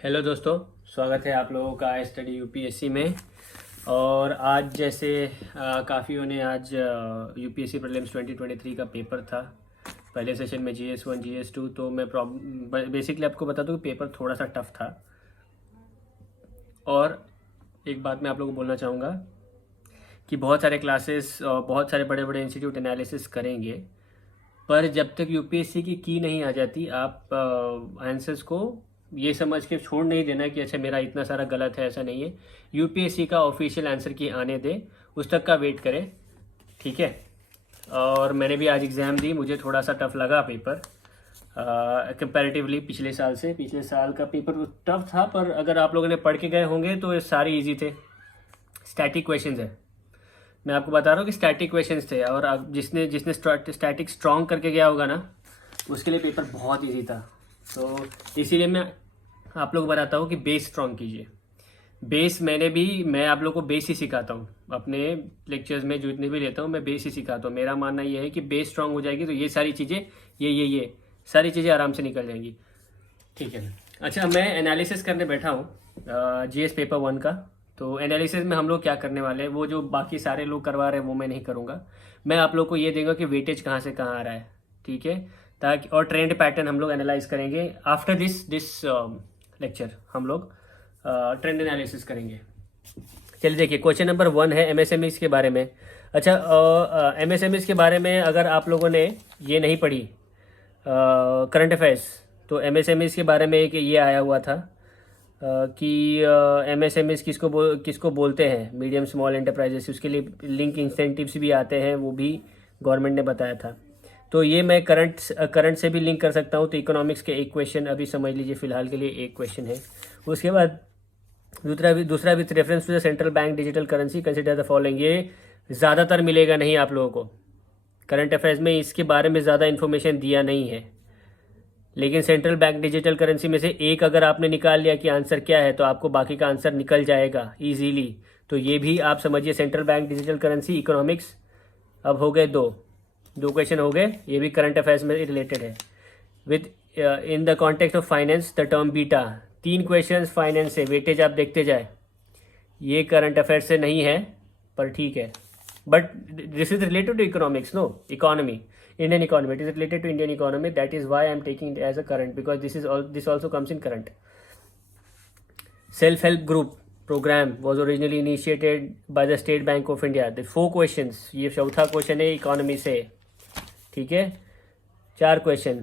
Hello दोस्तों, स्वागत है आप लोगों का स्टडी यूपीएससी में। और आज जैसे काफ़ियों ने आज यूपीएससी प्रीलिम्स 2023 का पेपर था। पहले सेशन में GS1 GS2, तो मैं बेसिकली आपको बता दूं कि पेपर थोड़ा सा टफ था। और एक बात मैं आप लोगों को बोलना चाहूँगा कि बहुत सारे क्लासेस और बहुत सारे बड़े बड़े इंस्टीट्यूट एनालिसिस करेंगे, पर जब तक यूपीएससी की नहीं आ जाती आप आंसर्स को ये समझ के छोड़ नहीं देना कि अच्छा मेरा इतना सारा गलत है। ऐसा नहीं है, यूपीएससी का ऑफिशियल आंसर की आने दे, उस तक का वेट करें, ठीक है। और मैंने भी आज एग्ज़ाम दी, मुझे थोड़ा सा टफ लगा पेपर कंपैरेटिवली पिछले साल का पेपर टफ था, पर अगर आप लोगों ने पढ़ के गए होंगे तो ये सारे इजी थे। स्टैटिक क्वेश्चंस है, मैं आपको बता रहा हूँ कि स्टैटिक क्वेश्चंस थे। और जिसने जिसने स्टैटिक स्ट्रॉन्ग करके गया होगा ना, उसके लिए पेपर बहुत इजी था। तो इसीलिए मैं आप लोग बताता हूँ कि बेस स्ट्रॉन्ग कीजिए। मैं आप लोग को बेस ही सिखाता हूँ अपने लेक्चर्स में, जितने भी लेता हूँ मैं बेस ही सिखाता हूँ। मेरा मानना ये है कि बेस स्ट्रॉन्ग हो जाएगी तो ये सारी चीज़ें ये सारी चीज़ें आराम से निकल जाएंगी, ठीक है। अच्छा, मैं एनालिसिस करने बैठा हूँ जीएस पेपर 1 का। तो एनालिसिस में हम लोग क्या करने वाले हैं, वो जो बाकी सारे लोग करवा रहे हैं वो मैं नहीं करूँगा। मैं आप लोग को ये देंगे कि वेटेज कहाँ से कहाँ आ रहा है, ठीक है, ताकि और ट्रेंड पैटर्न हम लोग एनालाइज करेंगे। आफ्टर दिस लेक्चर हम लोग ट्रेंड एनालिसिस करेंगे। चलिए देखिए, क्वेश्चन नंबर 1 है एमएसएमईज के बारे में। अच्छा, एमएसएमईज के बारे में अगर आप लोगों ने ये नहीं पढ़ी करंट अफेयर्स, तो एमएसएमईज के बारे में एक ये आया हुआ था कि एमएसएमईज किसको बोलते हैं, मीडियम स्मॉल एंटरप्राइजेस। उसके लिए लिंक इंसेंटिव्स भी आते हैं, वो भी गवर्नमेंट ने बताया था। तो ये मैं करंट से भी लिंक कर सकता हूँ। तो इकोनॉमिक्स के एक क्वेश्चन अभी समझ लीजिए, फिलहाल के लिए एक क्वेश्चन है। उसके बाद दूसरा with reference to the central bank digital currency consider the following. ये ज़्यादातर मिलेगा नहीं आप लोगों को, करंट अफेयर्स में इसके बारे में ज़्यादा इन्फॉर्मेशन दिया नहीं है। लेकिन सेंट्रल बैंक डिजिटल करेंसी में से एक अगर आपने निकाल लिया कि आंसर क्या है, तो आपको बाकी का आंसर निकल जाएगा इजीली। तो ये भी आप समझिए, central bank digital currency, economics. अब हो गए दो क्वेश्चन हो गए, ये भी करंट अफेयर्स में रिलेटेड है। With in the context of finance the term beta, 3 question finance से, वेटेज आप देखते जाए। ये करंट अफेयर्स से नहीं है पर ठीक है, but this is related to economics, no economy, Indian economy. It is related to Indian economy. That is why I am taking it as a current, because this also comes in current. Self-help group program was originally initiated by the State Bank of India. The 4 questions, ये चौथा question है economy से, ठीक है। 4 question,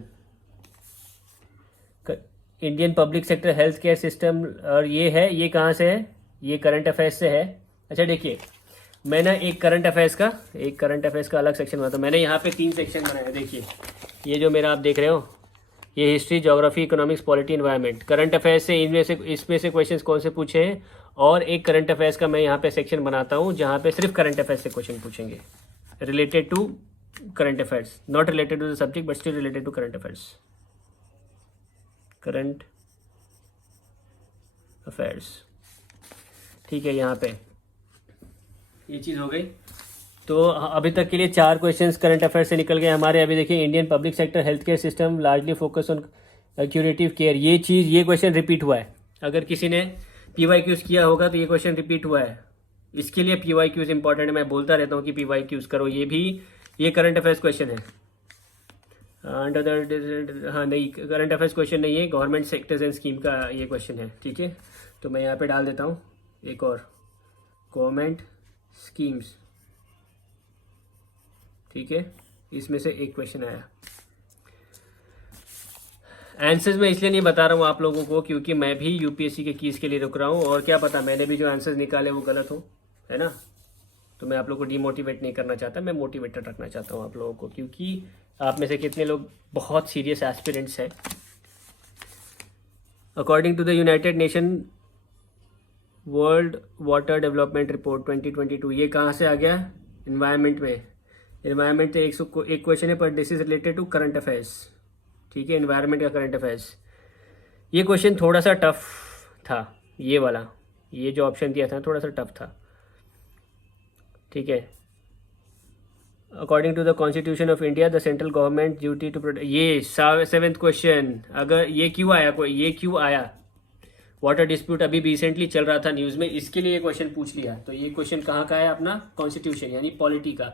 Indian public sector health care system, और ये कहाँ से है, ये करंट अफेयर्स से है। अच्छा देखिए, मैंने एक करंट अफेयर्स का अलग सेक्शन बनाया। तो मैंने यहाँ पे 3 सेक्शन बनाए। देखिए, ये जो मेरा आप देख रहे हो, ये history, geography, economics, polity, environment. Current affairs से इसमें से क्वेश्चंस कौन से पूछे हैं, और एक करंट अफेयर्स का मैं यहाँ पे सेक्शन बनाता हूँ जहाँ पे सिर्फ करंट अफेयर्स से क्वेश्चन पूछेंगे, related to current affairs, not related to the subject but still related to current affairs. Current affairs, ठीक है, यहाँ पे ये चीज़ हो गई। तो अभी तक के लिए 4 क्वेश्चंस करंट अफेयर से निकल गए हमारे। अभी देखिए, Indian public sector health care system largely focus on curative care, ये क्वेश्चन रिपीट हुआ है। अगर किसी ने PYQs किया होगा तो ये क्वेश्चन रिपीट हुआ है। इसके लिए PYQs इंपॉर्टेंट है, मैं बोलता रहता हूँ कि PYQs करो। ये करंट अफेयर्स क्वेश्चन है। हाँ नहीं, करंट अफेयर्स क्वेश्चन नहीं है, गवर्नमेंट सेक्टर्स एंड स्कीम का ये क्वेश्चन है, ठीक है। तो मैं यहाँ पे डाल देता हूँ एक और, गवर्नमेंट स्कीम्स, ठीक है। इसमें से एक क्वेश्चन आया। आंसर्स मैं इसलिए नहीं बता रहा हूँ आप लोगों को क्योंकि मैं भी यूपीएससी के कीज के लिए रुक रहा हूँ, और क्या पता मैंने भी जो आंसर्स निकाले वो गलत हो, है ना। तो मैं आप लोगों को डिमोटिवेट नहीं करना चाहता, मैं मोटिवेटेड रखना चाहता हूँ आप लोगों को, क्योंकि आप में से कितने लोग बहुत सीरियस एस्पिरेंट्स हैं। According to the United Nation World Water Development Report 2022, ये कहाँ से आ गया, इन्वायरमेंट में। इन्वायरमेंट तो एक क्वेश्चन है, पर this is related to current affairs, ठीक है, इन्वायरमेंट का करंट अफेयर्स। ये क्वेश्चन थोड़ा सा टफ था, ये वाला, ये जो ऑप्शन दिया था थोड़ा सा टफ था, ठीक है। According to the constitution of India the central government duty to protect, ये 7th क्वेश्चन। अगर ये क्यों आया वाटर डिस्प्यूट अभी रिसेंटली चल रहा था न्यूज़ में, इसके लिए ये क्वेश्चन पूछ लिया। तो ये क्वेश्चन कहाँ का है? अपना कॉन्स्टिट्यूशन यानी पॉलिटी का।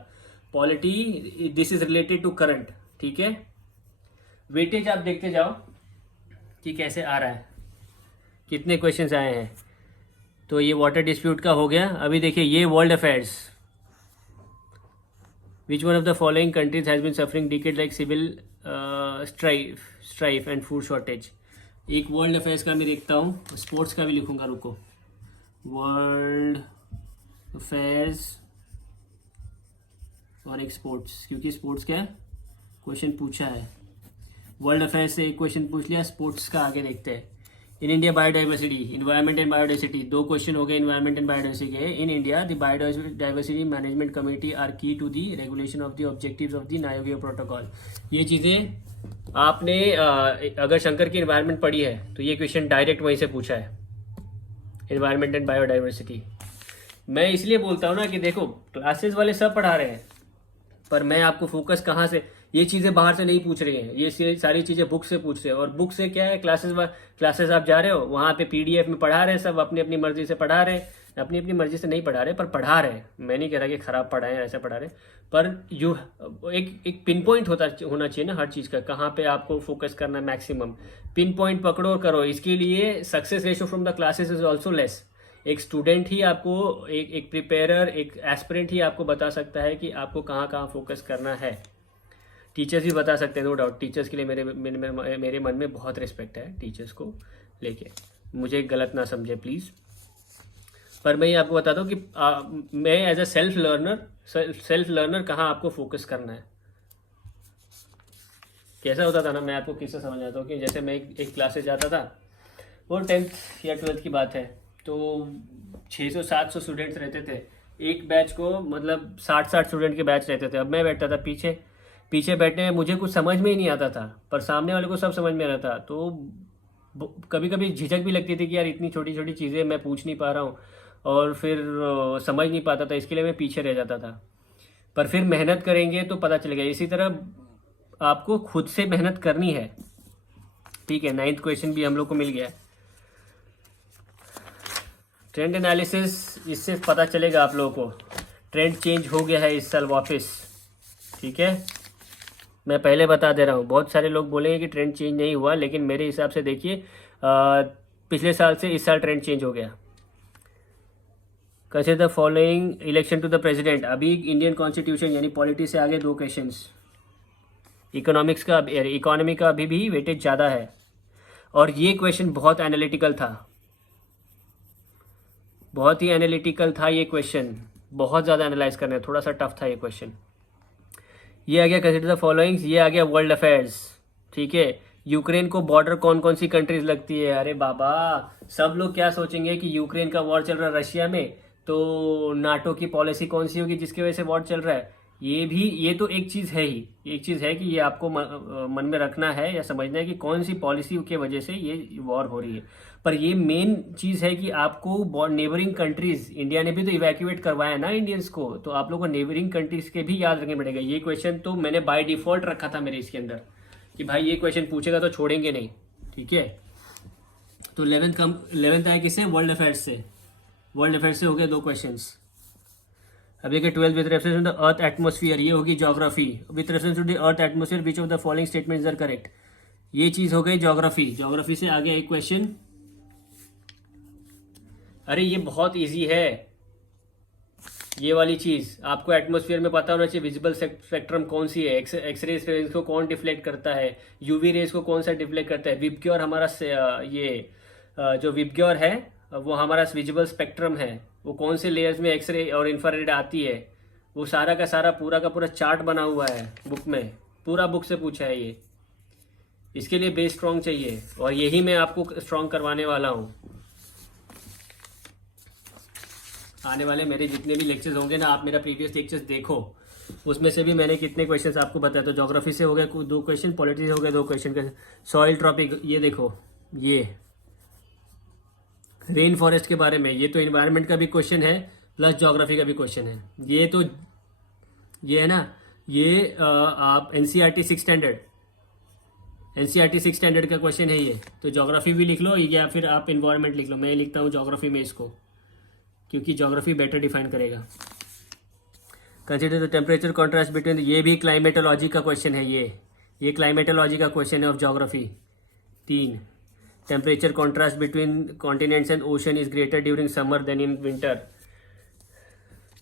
Polity, this is related to current, ठीक है। वेटेज आप देखते जाओ कि कैसे आ रहा है, कितने क्वेश्चंस आए हैं। तो ये वाटर डिस्प्यूट का हो गया। अभी देखिए ये world affairs, which one of the following countries has been suffering decade like civil strife and food shortage. एक वर्ल्ड अफेयर्स का मैं देखता हूँ, स्पोर्ट्स का भी लिखूंगा, रुको। वर्ल्ड अफेयर्स और एक स्पोर्ट्स, क्योंकि स्पोर्ट्स क्या क्वेश्चन पूछा है। वर्ल्ड अफेयर्स से एक क्वेश्चन पूछ लिया, स्पोर्ट्स का आगे देखते हैं। In India biodiversity, environment and biodiversity, दो क्वेश्चन हो गए इन्वायरमेंट एंड बायोडाइवर्सिटी के। In India the biodiversity management committee are key to the regulation of the objectives of the Nagoya protocol. ये चीज़ें आपने अगर शंकर की इन्वायरमेंट पढ़ी है तो ये क्वेश्चन डायरेक्ट वहीं से पूछा है, इन्वायरमेंट एंड बायोडाइवर्सिटी। मैं इसलिए बोलता हूँ ना कि देखो क्लासेस वाले सब पढ़ा रहे हैं, पर मैं आपको फोकस कहाँ से, ये चीज़ें बाहर से नहीं पूछ रही हैं, ये सारी चीज़ें बुक से पूछ रहे हैं। और बुक से क्या है, क्लासेस आप जा रहे हो वहाँ पे पीडीएफ में पढ़ा रहे हैं, सब अपनी अपनी मर्जी से पढ़ा रहे हैं। अपनी अपनी मर्जी से नहीं पढ़ा रहे, पर पढ़ा रहे हैं। मैं नहीं कह रहा कि खराब पढ़ाएं, ऐसा पढ़ा रहे, पर यू एक पिन पॉइंट होना चाहिए ना हर चीज़ का, कहाँ पे आपको फोकस करना है मैक्सिमम। पिन पॉइंट पकड़ो और करो। इसके लिए success ratio from the classes is also less. एक स्टूडेंट ही आपको, एक प्रिपेयर, एक एस्पिरेंट ही आपको बता सकता है कि आपको कहाँ कहाँ फोकस करना है। टीचर्स भी बता सकते हैं, नो डाउट। टीचर्स के लिए मेरे मन में बहुत रिस्पेक्ट है टीचर्स को लेके, मुझे गलत ना समझे प्लीज़। पर मैं ये आपको बताता हूँ कि मैं एज अ सेल्फ लर्नर कहाँ आपको फोकस करना है। कैसा होता था ना, मैं आपको किससे समझाता हूँ कि जैसे मैं एक क्लासेस जाता था, वो 10th या 12th की बात है, तो 600-700 स्टूडेंट्स रहते थे एक बैच को, मतलब 60-60 स्टूडेंट के बैच रहते थे। अब मैं बैठता था पीछे बैठने में मुझे कुछ समझ में ही नहीं आता था, पर सामने वाले को सब समझ में आ रहा था। तो कभी कभी झिझक भी लगती थी कि यार इतनी छोटी छोटी चीज़ें मैं पूछ नहीं पा रहा हूँ, और फिर समझ नहीं पाता था, इसके लिए मैं पीछे रह जाता था। पर फिर मेहनत करेंगे तो पता चलेगा। इसी तरह आपको खुद से मेहनत करनी है, ठीक है। 9th क्वेश्चन भी हम लोग को मिल गया। ट्रेंड एनालिसिस, इससे पता चलेगा आप लोगों को ट्रेंड चेंज हो गया है इस साल वापस, ठीक है। मैं पहले बता दे रहा हूँ, बहुत सारे लोग बोलेंगे कि ट्रेंड चेंज नहीं हुआ, लेकिन मेरे हिसाब से देखिए पिछले साल से इस साल ट्रेंड चेंज हो गया। Consider the following election to the president. अभी इंडियन कॉन्स्टिट्यूशन यानी पॉलिटी से आगे 2 क्वेश्चंस। इकोनॉमी का अभी भी वेटेज ज़्यादा है, और ये क्वेश्चन बहुत एनालिटिकल था, बहुत ही एनालिटिकल था ये क्वेश्चन, बहुत ज़्यादा एनालाइज करना है, थोड़ा सा टफ था ये क्वेश्चन। ये आ गया कंसीडर द फॉलोइंग्स, ये आ गया वर्ल्ड अफेयर्स, ठीक है। यूक्रेन को बॉर्डर कौन कौन सी कंट्रीज लगती है? अरे बाबा, सब लोग क्या सोचेंगे कि यूक्रेन का वॉर चल रहा है रशिया में, तो नाटो की पॉलिसी कौन सी होगी जिसकी वजह से वॉर चल रहा है? ये तो एक चीज़ है ही, एक चीज़ है कि ये आपको मन में रखना है या समझना है कि कौन सी पॉलिसी की वजह से ये वॉर हो रही है। पर ये मेन चीज़ है कि आपको नेबरिंग कंट्रीज, इंडिया ने भी तो इवैक्यूएट करवाया ना इंडियंस को, तो आप लोगों को नेबरिंग कंट्रीज के भी याद रखने पड़ेगा। ये क्वेश्चन तो मैंने बाय डिफॉल्ट रखा था मेरे इसके अंदर कि भाई ये क्वेश्चन पूछेगा तो छोड़ेंगे नहीं, ठीक है। तो 11th आया किससे? वर्ल्ड अफेयर्स से। वर्ल्ड अफेयर्स से हो गए 2 क्वेश्चन। अब देखिए 12th with reference to the earth atmosphere, ये होगी geography. With reference to the earth atmosphere which of the following statements are correct. ये चीज़ हो गई ज्योग्राफी। ज्योग्राफी से आगे एक क्वेश्चन, अरे ये बहुत इजी है ये वाली चीज़। आपको एटमॉस्फेयर में पता होना चाहिए विजिबल स्पेक्ट्रम कौन सी है, एक्सरे रेज को कौन डिफ्लेक्ट करता है, यूवी रेज को कौन सा डिफ्लेक्ट करता है। विबग्योर हमारा जो विबग्योर है वो हमारा विजिबल स्पेक्ट्रम है, वो कौन से लेयर्स में एक्सरे और इंफ्रारेड आती है, वो सारा का सारा पूरा का पूरा चार्ट बना हुआ है बुक में, पूरा बुक से पूछा है ये। इसके लिए बेस स्ट्रॉन्ग चाहिए, और यही मैं आपको स्ट्रॉन्ग करवाने वाला हूँ। आने वाले मेरे जितने भी लेक्चर्स होंगे ना, आप मेरा प्रीवियस लेक्चर्स देखो, उसमें से भी मैंने कितने क्वेश्चंस आपको बताया। तो ज्योग्राफी से हो गए 2 क्वेश्चन, पॉलिटी से हो गए 2 क्वेश्चन, सॉइल ट्रॉपिक, ये देखो, ये रेन फॉरेस्ट के बारे में, ये तो इन्वायरमेंट का भी क्वेश्चन है प्लस ज्योग्राफी का भी क्वेश्चन है। ये है ना, ये आप एनसीईआरटी 6 स्टैंडर्ड, NCERT 6 स्टैंडर्ड का क्वेश्चन है ये। तो ज्योग्राफी भी लिख लो या फिर आप इन्वायरमेंट लिख लो, मैं लिखता हूँ ज्योग्राफी में इसको, क्योंकि ज्योग्राफी बेटर डिफाइन करेगा। Consider the temperature contrast between, ये भी क्लाइमेटोलॉजी का क्वेश्चन है ये क्लाइमेटोलॉजी का क्वेश्चन है of geography. 3, temperature contrast between continents and ocean is greater during summer than in winter.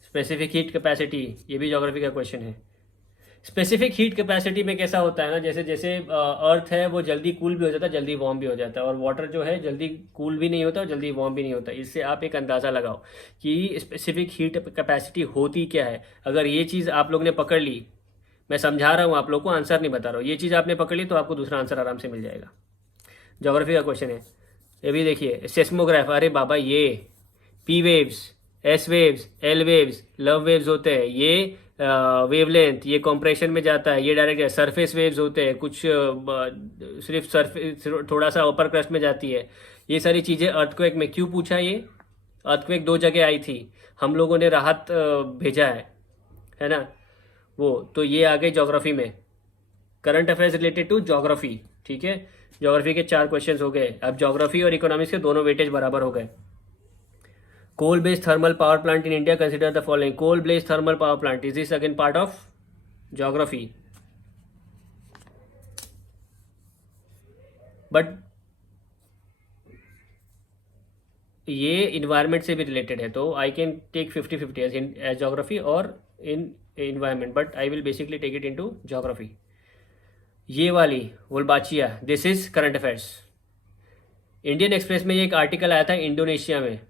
Specific heat capacity, ये भी ज्योग्राफी का क्वेश्चन है। स्पेसिफिक हीट कैपेसिटी में कैसा होता है ना, जैसे जैसे अर्थ है वो जल्दी कूल भी हो जाता है, जल्दी वार्म भी हो जाता है, और वाटर जो है जल्दी कूल भी नहीं होता और जल्दी वार्म भी नहीं होता। इससे आप एक अंदाज़ा लगाओ कि स्पेसिफिक हीट कैपेसिटी होती क्या है। अगर ये चीज़ आप लोग ने पकड़ ली, मैं समझा रहा हूँ आप लोग को, आंसर नहीं बता रहा हूँ, ये चीज़ आपने पकड़ ली तो आपको दूसरा आंसर आराम से मिल जाएगा। ज्योग्राफी का क्वेश्चन है ये भी, देखिए सेस्मोग्राफ। अरे बाबा, ये P waves, S waves, L waves, love waves होते हैं, ये वेवलेंथ, ये कॉम्प्रेशन में जाता है, ये डायरेक्ट सरफेस वेव्स होते हैं, कुछ सिर्फ सरफेस थोड़ा सा ऊपर क्रस्ट में जाती है। ये सारी चीज़ें अर्थक्वेक में क्यों पूछा, ये अर्थक्वेक 2 जगह आई थी, हम लोगों ने राहत भेजा है ना वो। तो ये आ गए ज्योग्राफी में, current affairs related to geography. ठीक है, ज्योग्राफी के 4 क्वेश्चन हो गए। अब ज्योग्राफी और इकोनॉमिक्स के दोनों वेटेज बराबर हो गए। Coal based thermal power plant in India, consider the following. Coal based thermal power plant, is this again part of geography, but ये इन्वायरमेंट से भी रिलेटेड है, तो I can take 50-50 as geography और in environment, but I will basically take it into geography. ये वाली Wolbachia, this is current affairs. Indian Express में ये एक आर्टिकल आया था इंडोनेशिया में,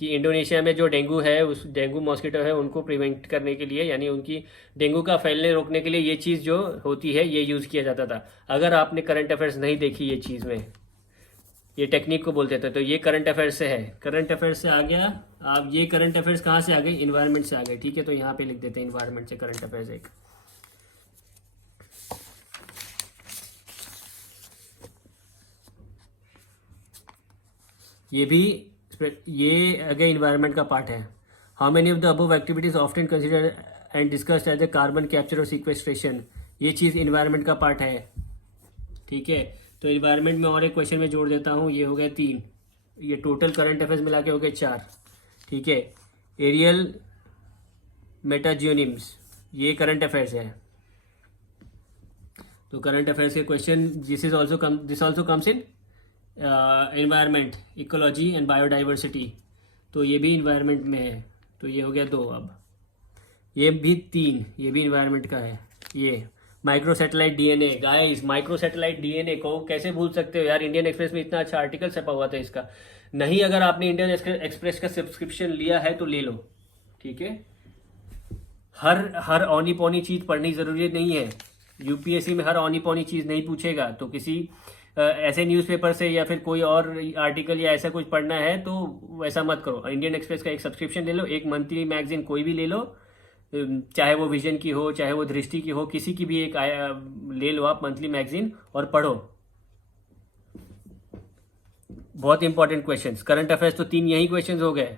कि इंडोनेशिया में जो डेंगू है, उस डेंगू मॉस्किटो है, उनको प्रिवेंट करने के लिए, यानी उनकी डेंगू का फैलने रोकने के लिए ये चीज़ जो होती है ये यूज़ किया जाता था। अगर आपने करंट अफेयर्स नहीं देखी ये चीज़ में, ये टेक्निक को बोलते थे, तो ये करंट अफेयर्स से है। करंट अफेयर्स से आ गया। आप ये करंट अफेयर्स कहाँ से आ गए, इन्वायरमेंट से आ गए। ठीक है, तो यहाँ पे लिख देते हैं इन्वायरमेंट से करंट अफेयर्स एक। ये अगेन इन्वायरमेंट का पार्ट है। How many of the above activities often consider and discussed as a carbon capture और सिक्वेस्ट्रेशन, ये चीज़ इन्वायरमेंट का पार्ट है। ठीक है, तो इन्वायरमेंट में और एक क्वेश्चन में जोड़ देता हूँ, ये हो गए 3, ये टोटल करंट अफेयर्स मिला के हो गए 4। ठीक है, एरियल मेटाजियोनिम्स, ये करंट अफेयर्स है। तो करंट अफेयर्स के question this also comes in environment, ecology and biodiversity, तो ये भी इन्वायरमेंट में है। तो ये हो गया 2। अब ये भी 3, ये भी इन्वायरमेंट का है। ये micro satellite DNA, guys micro satellite DNA को कैसे भूल सकते हो यार, इंडियन एक्सप्रेस में इतना अच्छा आर्टिकल छपा हुआ था इसका। नहीं, अगर आपने इंडियन एक्सप्रेस का सब्सक्रिप्शन लिया है तो ले लो। ठीक है, हर औनी पौनी चीज़ पढ़नी ज़रूरी नहीं है। यूपीएससी में हर औनी पौनी चीज़ नहीं पूछेगा, तो किसी ऐसे न्यूज़पेपर से या फिर कोई और आर्टिकल या ऐसा कुछ पढ़ना है तो वैसा मत करो। इंडियन एक्सप्रेस का एक सब्सक्रिप्शन ले लो, एक मंथली मैगजीन कोई भी ले लो, चाहे वो विजन की हो, चाहे वो दृष्टि की हो, किसी की भी एक ले लो आप मंथली मैगजीन और पढ़ो। बहुत इंपॉर्टेंट क्वेश्चंस, करंट अफेयर्स तो 3 यही क्वेश्चंस हो गए।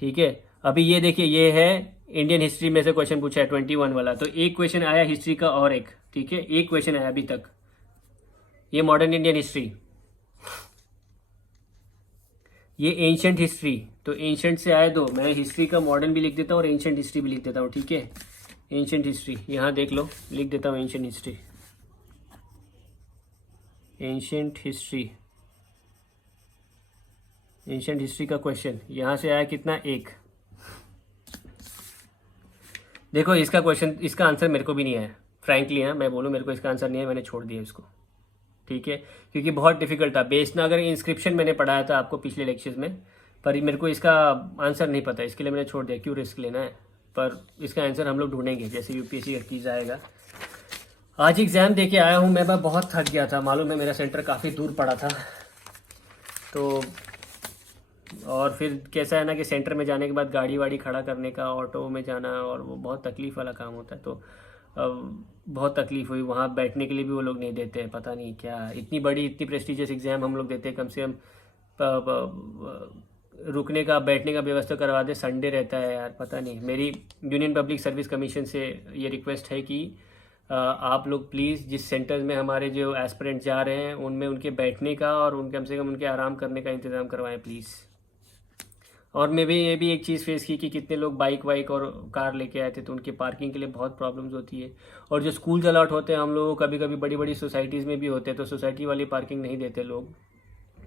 ठीक है, अभी ये देखिए, ये है इंडियन हिस्ट्री में से क्वेश्चन पूछा है 21 वाला, तो एक क्वेश्चन आया हिस्ट्री का और एक। ठीक है, एक क्वेश्चन आया अभी तक, ये मॉडर्न इंडियन हिस्ट्री, ये एंशंट हिस्ट्री। तो एंशंट से आए 2, मैं हिस्ट्री का मॉडर्न भी लिख देता हूँ और एंशंट हिस्ट्री भी लिख देता हूँ। ठीक है, एंशंट हिस्ट्री यहाँ देख लो, लिख देता हूँ ancient history. Ancient history, ancient history का क्वेश्चन यहाँ से आया कितना, 1। देखो इसका क्वेश्चन, इसका आंसर मेरे को भी नहीं आया फ्रैंकली। हाँ मैं बोलूँ, मेरे को इसका आंसर नहीं है, मैंने छोड़ दिया इसको। ठीक है, क्योंकि बहुत डिफिकल्ट था। बेसनगर इंस्क्रिप्शन मैंने पढ़ाया था आपको पिछले लेक्चर्स में, पर मेरे को इसका आंसर नहीं पता, इसके लिए मैंने छोड़ दिया, क्यों रिस्क लेना है। पर इसका आंसर हम लोग ढूंढेंगे जैसे यूपीएससी का कीज आएगा। आज एग्ज़ाम दे के आया हूँ मैं बहुत थक गया था, मालूम है मेरा सेंटर काफ़ी दूर पड़ा था। तो और फिर कैसा है ना कि सेंटर में जाने के बाद गाड़ी वाड़ी खड़ा करने का, ऑटो में जाना, और वो बहुत तकलीफ़ वाला काम होता है। तो बहुत तकलीफ़ हुई, वहाँ बैठने के लिए भी वो लोग नहीं देते हैं, पता नहीं क्या। इतनी बड़ी इतनी प्रेस्टिजियस एग्ज़ाम हम लोग देते हैं, कम से कम रुकने का बैठने का व्यवस्था करवा दे। संडे रहता है यार, पता नहीं। मेरी यूनियन पब्लिक सर्विस कमीशन से ये रिक्वेस्ट है कि आप लोग प्लीज़ जिस सेंटर्स में हमारे जो एस्पिरेंट जा रहे हैं उनमें उनके बैठने का और उन कम से कम उनके आराम करने का इंतज़ाम करवाएं प्लीज़। और मैं भी ये भी एक चीज़ फेस की कि कितने लोग बाइक वाइक और कार लेके आए थे तो उनकी पार्किंग के लिए बहुत प्रॉब्लम्स होती है। और जो स्कूल्स अलॉट होते हैं हम लोगों को कभी कभी बड़ी बड़ी सोसाइटीज़ में भी होते हैं तो सोसाइटी वाली पार्किंग नहीं देते लोग।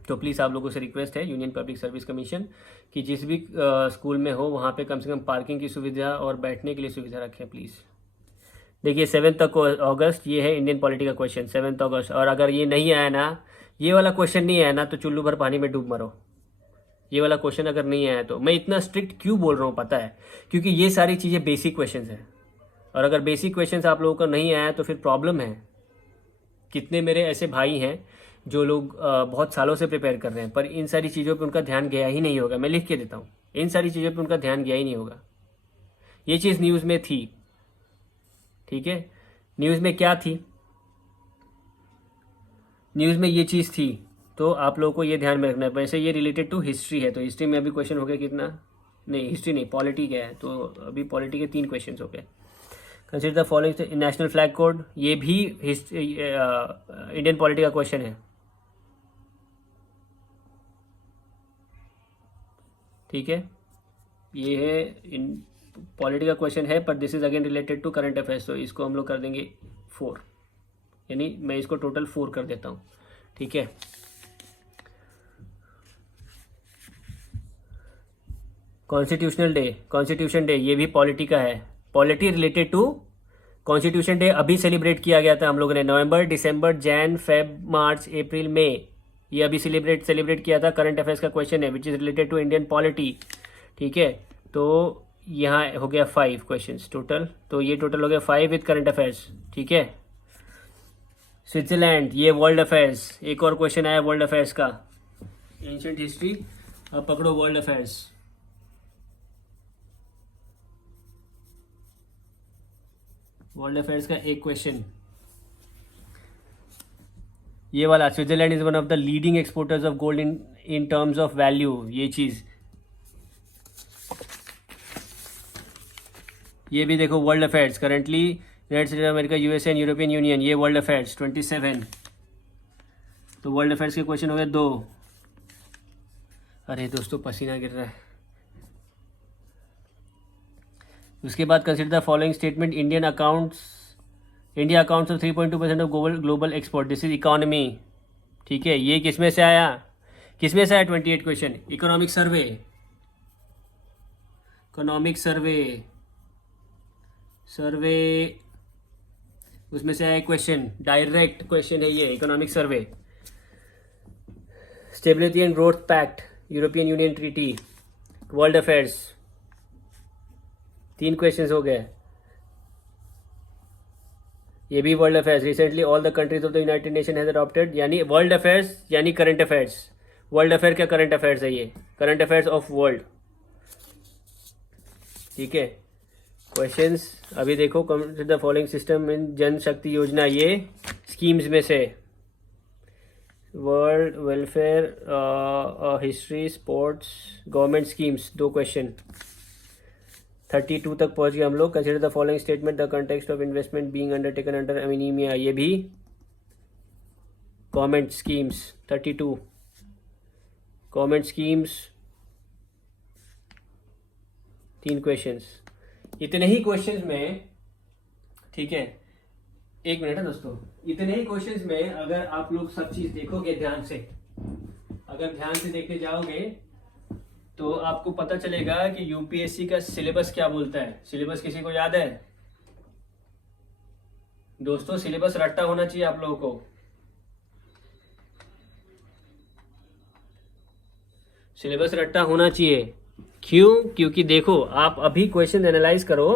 तो प्लीज़ आप लोगों से रिक्वेस्ट है यूनियन पब्लिक सर्विस कमीशन कि जिस भी स्कूल में हो वहाँ पे कम से कम पार्किंग की सुविधा और बैठने के लिए सुविधा रखें प्लीज़। देखिए 7 अगस्त ये है इंडियन पॉलिटी का क्वेश्चन, 7 अगस्त। और अगर ये नहीं आया ना, ये वाला क्वेश्चन नहीं आया ना तो चुल्लू भर पानी में डूब मरो। ये वाला क्वेश्चन अगर नहीं आया तो मैं इतना स्ट्रिक्ट क्यों बोल रहा हूँ पता है, क्योंकि ये सारी चीज़ें बेसिक क्वेश्चंस हैं और अगर बेसिक क्वेश्चंस आप लोगों को नहीं आया तो फिर प्रॉब्लम है। कितने मेरे ऐसे भाई हैं जो लोग बहुत सालों से प्रिपेयर कर रहे हैं पर इन सारी चीज़ों पे उनका ध्यान गया ही नहीं होगा। मैं लिख के देता हूँ, इन सारी चीज़ों पे उनका ध्यान गया ही नहीं होगा। ये चीज़ न्यूज़ में थी, ठीक है, न्यूज़ में क्या थी, न्यूज़ में ये चीज़ थी, तो आप लोगों को ये ध्यान में रखना है। वैसे ये रिलेटेड टू हिस्ट्री है तो हिस्ट्री में अभी क्वेश्चन हो गया कितना, नहीं हिस्ट्री नहीं पॉलिटी का है, तो अभी पॉलिटी के 3 क्वेश्चन हो गए। Consider the following national flag code, ये भी इंडियन पॉलिटी का क्वेश्चन है, ठीक है, ये है इन पॉलिटी का क्वेश्चन है पर this is again related to current affairs, तो इसको हम लोग कर देंगे 4, यानी मैं इसको टोटल 4 कर देता हूँ, ठीक है। कॉन्स्टिट्यूशन डे ये भी पॉलिटी का है, polity related to constitution day अभी सेलिब्रेट किया गया था हम लोगों ने, नवंबर, दिसंबर, जैन, फेब, मार्च, अप्रैल, मई, ये अभी सेलिब्रेट किया था। करंट अफेयर्स का क्वेश्चन है which is related to Indian polity, ठीक है। तो यहाँ हो गया 5 क्वेश्चंस टोटल, तो ये टोटल हो गया 5 विद करंट अफेयर्स, ठीक है। स्विट्जरलैंड, ये वर्ल्ड अफेयर्स, एक और क्वेश्चन आया वर्ल्ड अफेयर्स का, एंशिएंट हिस्ट्री, अब पकड़ो वर्ल्ड अफेयर्स। वर्ल्ड अफेयर्स का एक क्वेश्चन ये वाला, Switzerland is one of the leading exporters of gold in terms of value, ये चीज, ये भी देखो world affairs, currently United states of America, USA and European union, ये वर्ल्ड अफेयर्स 27। तो वर्ल्ड अफेयर्स के क्वेश्चन हो गए 2। अरे दोस्तों पसीना गिर रहा है। उसके बाद consider the following statement, India accounts of 3.2% of global export, this is economy, ठीक है। ये किसमें से आया 28 क्वेश्चन, इकोनॉमिक सर्वे उसमें से आया क्वेश्चन, डायरेक्ट क्वेश्चन है ये, economic survey. Stability and growth pact, European Union treaty, world affairs, 3 questions हो गए। ये भी world affairs, recently all the countries of the United Nation has adopted, यानी वर्ल्ड अफेयर्स यानी करंट अफेयर्स, वर्ल्ड अफेयर क्या current affairs है, ये current affairs of world, ठीक है। क्वेश्चंस अभी देखो, consider the following system in Jan Shakti योजना, ये स्कीम्स में से, world welfare, history, sports, government schemes, 2 question, 32 तक पहुंच गए हम लोग। Consider the following statement, the context of investment being undertaken under anaemia, ये भी government schemes, 32 government schemes, 3 questions, इतने ही क्वेश्चंस में, ठीक है, 1 मिनट है दोस्तों, इतने ही क्वेश्चंस में अगर आप लोग सब चीज देखोगे ध्यान से, अगर ध्यान से देखने जाओगे तो आपको पता चलेगा कि यूपीएससी का सिलेबस क्या बोलता है। सिलेबस किसी को याद है दोस्तों? सिलेबस रट्टा होना चाहिए आप लोगों को, सिलेबस रट्टा होना चाहिए। क्यों? क्योंकि देखो आप अभी क्वेश्चन एनालाइज करो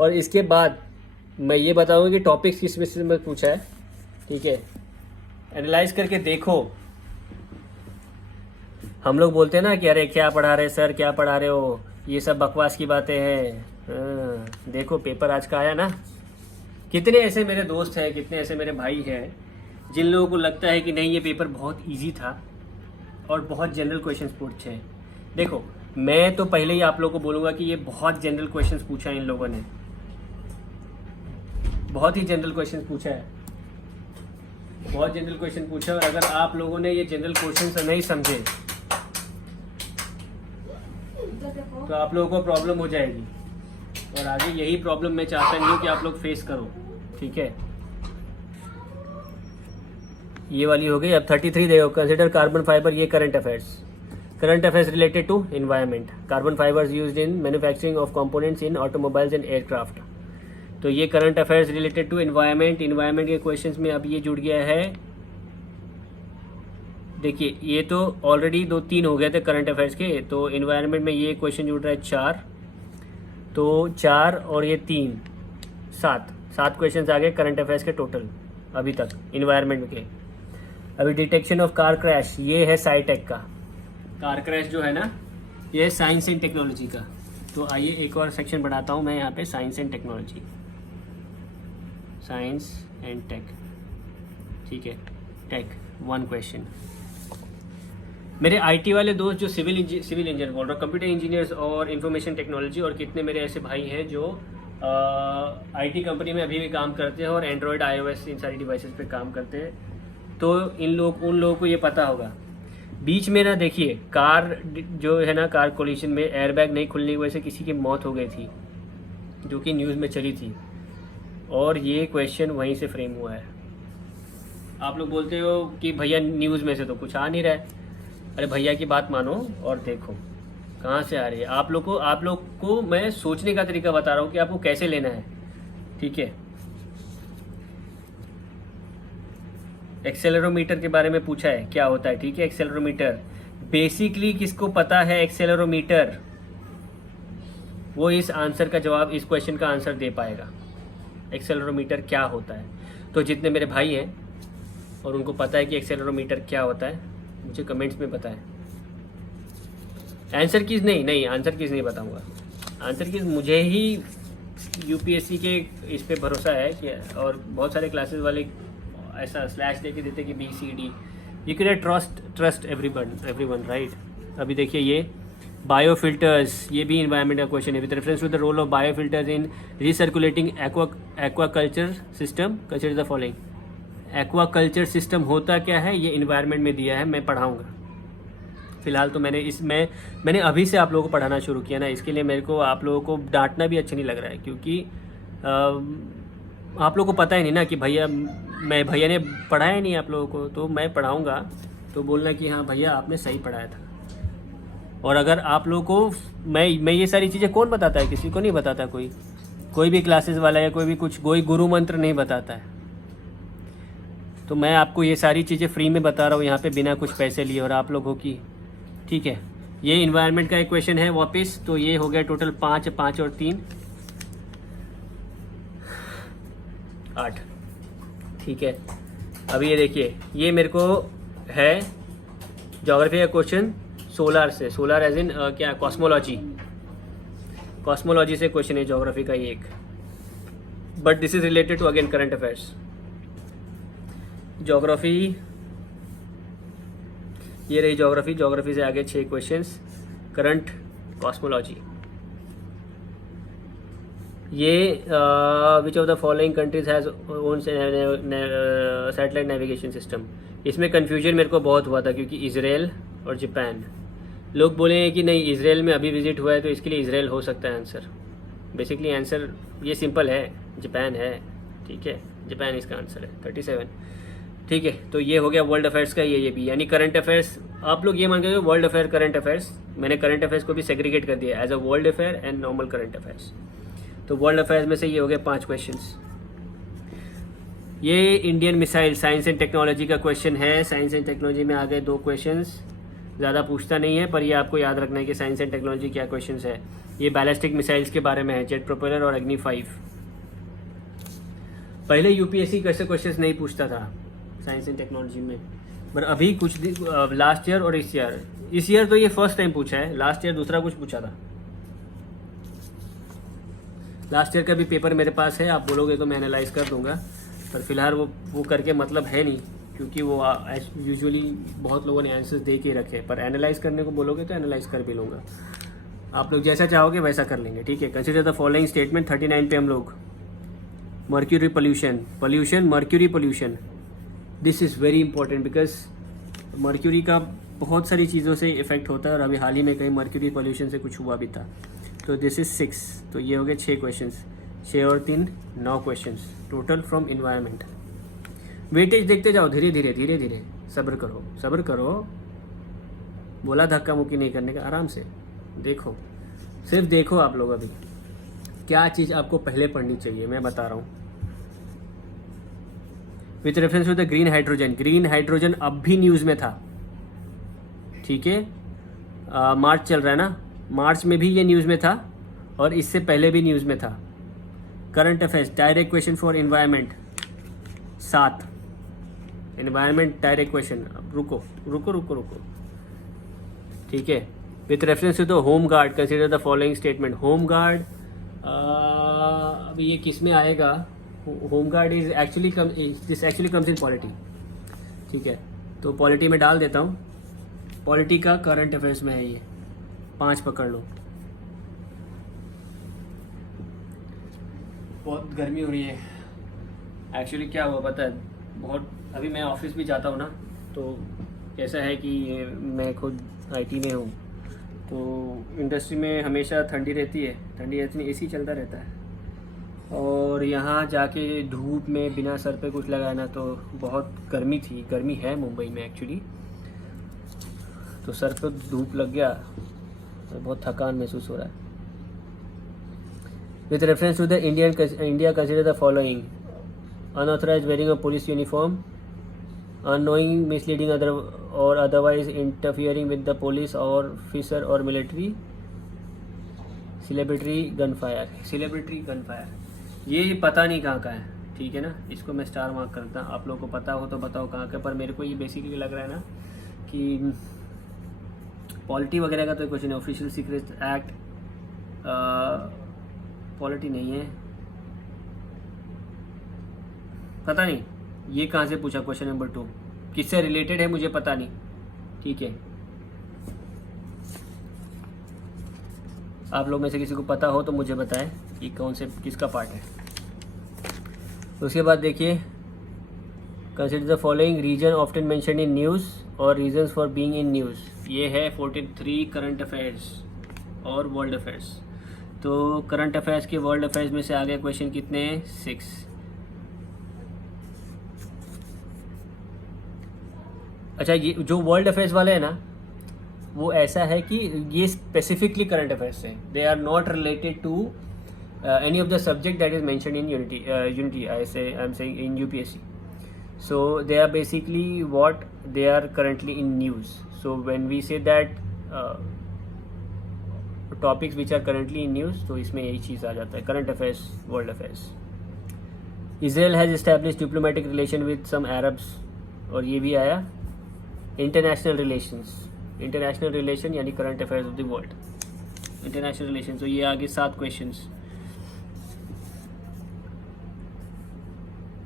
और इसके बाद मैं ये बताऊंगा कि टॉपिक्स किस विषय में पूछा है, ठीक है। एनालाइज करके देखो। हम लोग बोलते हैं ना कि अरे क्या पढ़ा रहे सर, क्या पढ़ा रहे हो, ये सब बकवास की बातें हैं। देखो पेपर आज का आया ना, कितने ऐसे मेरे दोस्त हैं, कितने ऐसे मेरे भाई हैं जिन लोगों को लगता है कि नहीं ये पेपर बहुत इजी था और बहुत जनरल क्वेश्चंस पूछे हैं। देखो मैं तो पहले ही आप लोगों को बोलूँगा कि ये बहुत जनरल क्वेश्चंस पूछा है इन लोगों ने, बहुत ही जनरल क्वेश्चन पूछा है, बहुत जनरल क्वेश्चन पूछा है। और अगर आप लोगों ने ये जनरल क्वेश्चन नहीं समझे तो आप लोगों को प्रॉब्लम हो जाएगी, और आगे यही प्रॉब्लम मैं चाहता नहीं हूँ कि आप लोग फेस करो, ठीक है। ये वाली हो गई। अब 33 देखो, कंसिडर कार्बन फाइबर, ये current affairs related to environment. Carbon fibres used in manufacturing of components in automobiles and aircraft. तो ये current affairs related to environment के क्वेश्चंस में अब ये जुड़ गया है। देखिए ये तो ऑलरेडी 2-3 हो गए थे करंट अफेयर्स के, तो एनवायरनमेंट में ये क्वेश्चन जुड़ रहा है 4, तो 4 और ये 3, 7 क्वेश्चन आ गए करंट अफेयर्स के टोटल अभी तक एनवायरनमेंट के। अभी डिटेक्शन ऑफ कार क्रैश, ये है साइटेक का। कार क्रैश जो है ना, ये है साइंस एंड टेक्नोलॉजी का। तो आइए एक और सेक्शन बढ़ाता हूँ मैं यहाँ पे, science and technology, science and tech, ठीक है। Take 1 question. मेरे आईटी वाले दोस्त जो सिविल इंजीनियर बोल रहा हूँ, कंप्यूटर इंजीनियर्स और इंफॉर्मेशन टेक्नोलॉजी, और कितने मेरे ऐसे भाई हैं जो आईटी कंपनी में अभी भी काम करते हैं और एंड्रॉयड iOS इन सारी डिवाइसेस पे काम करते हैं, तो उन लोगों को ये पता होगा। बीच में ना देखिए, कार जो है ना, कार कोलिशन में एयरबैग नहीं खुलने की वजह से किसी की मौत हो गई थी, जो कि न्यूज़ में चली थी, और ये क्वेश्चन वहीं से फ्रेम हुआ है। आप लोग बोलते हो कि भैया न्यूज़ में से तो कुछ आ नहीं रहा है। अरे भैया की बात मानो और देखो कहाँ से आ रही है। आप लोग को मैं सोचने का तरीका बता रहा हूँ कि आपको कैसे लेना है, ठीक है। एक्सेलेरोमीटर के बारे में पूछा है, क्या होता है, ठीक है। एक्सेलेरोमीटर बेसिकली किसको पता है एक्सेलेरोमीटर, वो इस आंसर का जवाब, इस क्वेश्चन का आंसर दे पाएगा। एक्सेलेरोमीटर क्या होता है, तो जितने मेरे भाई हैं और उनको पता है कि एक्सेलेरोमीटर क्या होता है, मुझे कमेंट्स में बताएं। आंसर कीज नहीं बताऊंगा। आंसर कीज मुझे ही यूपीएससी के इस पे भरोसा है कि, और बहुत सारे क्लासेस वाले ऐसा स्लैश दे के देते कि BCD, you can trust everyone right. अभी देखिए ये बायोफिल्टर्स, ये भी इन्वायरमेंट का क्वेश्चन है। With reference to the role of biofilters in recirculating aquaculture system, consider the following. Aquaculture system होता क्या है, ये इन्वायरमेंट में दिया है, मैं पढ़ाऊँगा। फिलहाल तो मैंने अभी से आप लोगों को पढ़ाना शुरू किया ना, इसके लिए मेरे को आप लोगों को डांटना भी अच्छा नहीं लग रहा है, क्योंकि आप लोगों को पता ही नहीं ना कि भैया ने पढ़ाया नहीं आप लोगों को, तो मैं पढ़ाऊँगा तो बोलना कि हाँ भैया आपने सही पढ़ाया था। और अगर आप लोगों को मैं ये सारी चीज़ें कौन बताता है, किसी को नहीं बताता, कोई भी क्लासेस वाला या कोई गुरु मंत्र नहीं बताता है। तो मैं आपको ये सारी चीज़ें फ्री में बता रहा हूँ यहाँ पे, बिना कुछ पैसे लिए, और आप लोगों की, ठीक है। ये इन्वायरमेंट का एक क्वेश्चन है वापस, तो ये हो गया टोटल 5 और 3 8, ठीक है। अभी ये देखिए, ये मेरे को है ज्योग्राफी का क्वेश्चन सोलर एज इन क्या, कॉस्मोलॉजी से क्वेश्चन है ज्योग्राफी का ये एक, but this is related to again current affairs. Geography, ये रही ज्योग्राफी से आगे 6 क्वेश्चंस। करंट, कॉस्मोलॉजी, ये विच of the following countries has own satellite navigation system. इसमें कन्फ्यूजन मेरे को बहुत हुआ था, क्योंकि इजराइल और जापान, लोग बोले कि नहीं इजराइल में अभी विजिट हुआ है तो इसके लिए इजराइल हो सकता है आंसर। बेसिकली आंसर ये सिंपल है, जापान है, ठीक है, जापान इसका आंसर है 37, ठीक है। तो ये हो गया वर्ल्ड अफेयर्स का, ये भी, यानी करंट अफेयर्स। आप लोग ये मान के वर्ल्ड अफेयर, करंट अफेयर्स, मैंने करंट अफेयर्स को भी सेग्रीगेट कर दिया as a world affair and normal current affairs. तो वर्ल्ड अफेयर्स में से ये हो गए 5 क्वेश्चंस। ये Indian missile science and technology का क्वेश्चन है। साइंस एंड टेक्नोलॉजी में आ गए 2 क्वेश्चंस, ज़्यादा पूछता नहीं है, पर ये आपको याद रखना है कि साइंस एंड टेक्नोलॉजी क्या क्वेश्चंस है। ये बैलिस्टिक मिसाइल्स के बारे में है, जेट प्रोपेलर और अग्नि 5। पहले यूपीएससी कैसे क्वेश्चंस नहीं पूछता था साइंस एंड टेक्नोलॉजी में, पर अभी कुछ लास्ट ईयर और इस ईयर तो ये फर्स्ट टाइम पूछा है। लास्ट ईयर दूसरा कुछ पूछा था। लास्ट ईयर का भी पेपर मेरे पास है, आप बोलोगे तो मैं एनालाइज कर दूंगा, पर फिलहाल वो करके मतलब है नहीं, क्योंकि वो यूजुअली बहुत लोगों ने आंसर्स दे के रखे, पर एनालाइज करने को बोलोगे तो एनालाइज कर भी लूँगा। आप लोग जैसा चाहोगे वैसा कर लेंगे, ठीक है। कंसीडर द फॉलोइंग स्टेटमेंट 39 पे हम लोग mercury pollution mercury pollution, this is very important because mercury का बहुत सारी चीज़ों से इफ़ेक्ट होता है और अभी हाल ही में कहीं मर्क्यूरी पोल्यूशन से कुछ हुआ भी था। तो दिस इज़ 6, तो ये हो गए 6 क्वेश्चंस, 6 और 3 9 questions total from environment. Weightage देखते जाओ धीरे धीरे, सब्र करो, बोला धक्का मुक्की नहीं करने का, आराम से देखो, सिर्फ देखो आप लोग अभी क्या चीज़ आपको पहले पढ़नी चाहिए, मैं बता रहा हूँ। With reference to the green hydrogen अब भी न्यूज़ में था, ठीक है, मार्च चल रहा है ना, मार्च में भी ये न्यूज़ में था और इससे पहले भी न्यूज़ में था। Current affairs direct question for environment 7, environment direct question. रुको, ठीक है। With reference to the home guard consider the following statement. Home guard अभी ये किस में आएगा, home guard this actually comes in polity, ठीक है, तो पॉलिटी में डाल देता हूँ, पॉलिटी का करंट अफेयर्स में है ये, 5 पकड़ लो। बहुत गर्मी हो रही है, एक्चुअली क्या हुआ पता है, बहुत अभी मैं ऑफिस भी जाता हूँ ना, तो ऐसा है कि मैं खुद आईटी में हूँ, तो इंडस्ट्री में हमेशा ठंडी रहती है, एसी चलता रहता है, और यहाँ जाके धूप में बिना सर पे कुछ लगाया ना, तो बहुत गर्मी थी, गर्मी है मुंबई में एक्चुअली, तो सर पे धूप लग गया, तो बहुत थकान महसूस हो रहा है। With reference to the India consider the following. Unauthorise wearing of police uniform, unknowing misleading और otherwise interfering with the police और ऑफिसर और मिलिट्री, सेलिब्रिटी गन फायर, ये पता नहीं कहाँ का है, ठीक है ना, इसको मैं स्टार मार्क करता हूँ, आप लोगों को पता हो तो बताओ कहाँ का, पर मेरे को ये बेसिकली लग रहा है ना कि पॉलिटी वगैरह का तो क्वेश्चन है। ऑफिशियल सीक्रेट एक्ट, पॉलिटी नहीं है, पता नहीं ये कहाँ से पूछा, क्वेश्चन नंबर 2 किससे रिलेटेड है मुझे पता नहीं, ठीक है, आप लोग में से किसी को पता हो तो मुझे बताएं कि कौन से किसका पार्ट है। उसके बाद देखिए, consider the following region often mentioned in news और reasons for being in news, ये है 43 करंट अफेयर्स और वर्ल्ड अफेयर्स। तो करंट अफेयर्स के वर्ल्ड अफेयर्स में से आ गए क्वेश्चन कितने हैं, 6। अच्छा, ये जो वर्ल्ड अफेयर्स वाले हैं ना, वो ऐसा है कि ये स्पेसिफिकली करंट अफेयर्स हैं, they are not related to any of the subject that is mentioned in unity I am saying in UPSC, so they are basically what they are currently in news. So when we say that topics which are currently in news, तो इसमें यही चीज़ आ जाता है, current affairs, world affairs. Israel has established diplomatic relation with some Arabs, और ये भी आया international relation यानी current affairs of the world, international relations, तो ये आगे 7 questions.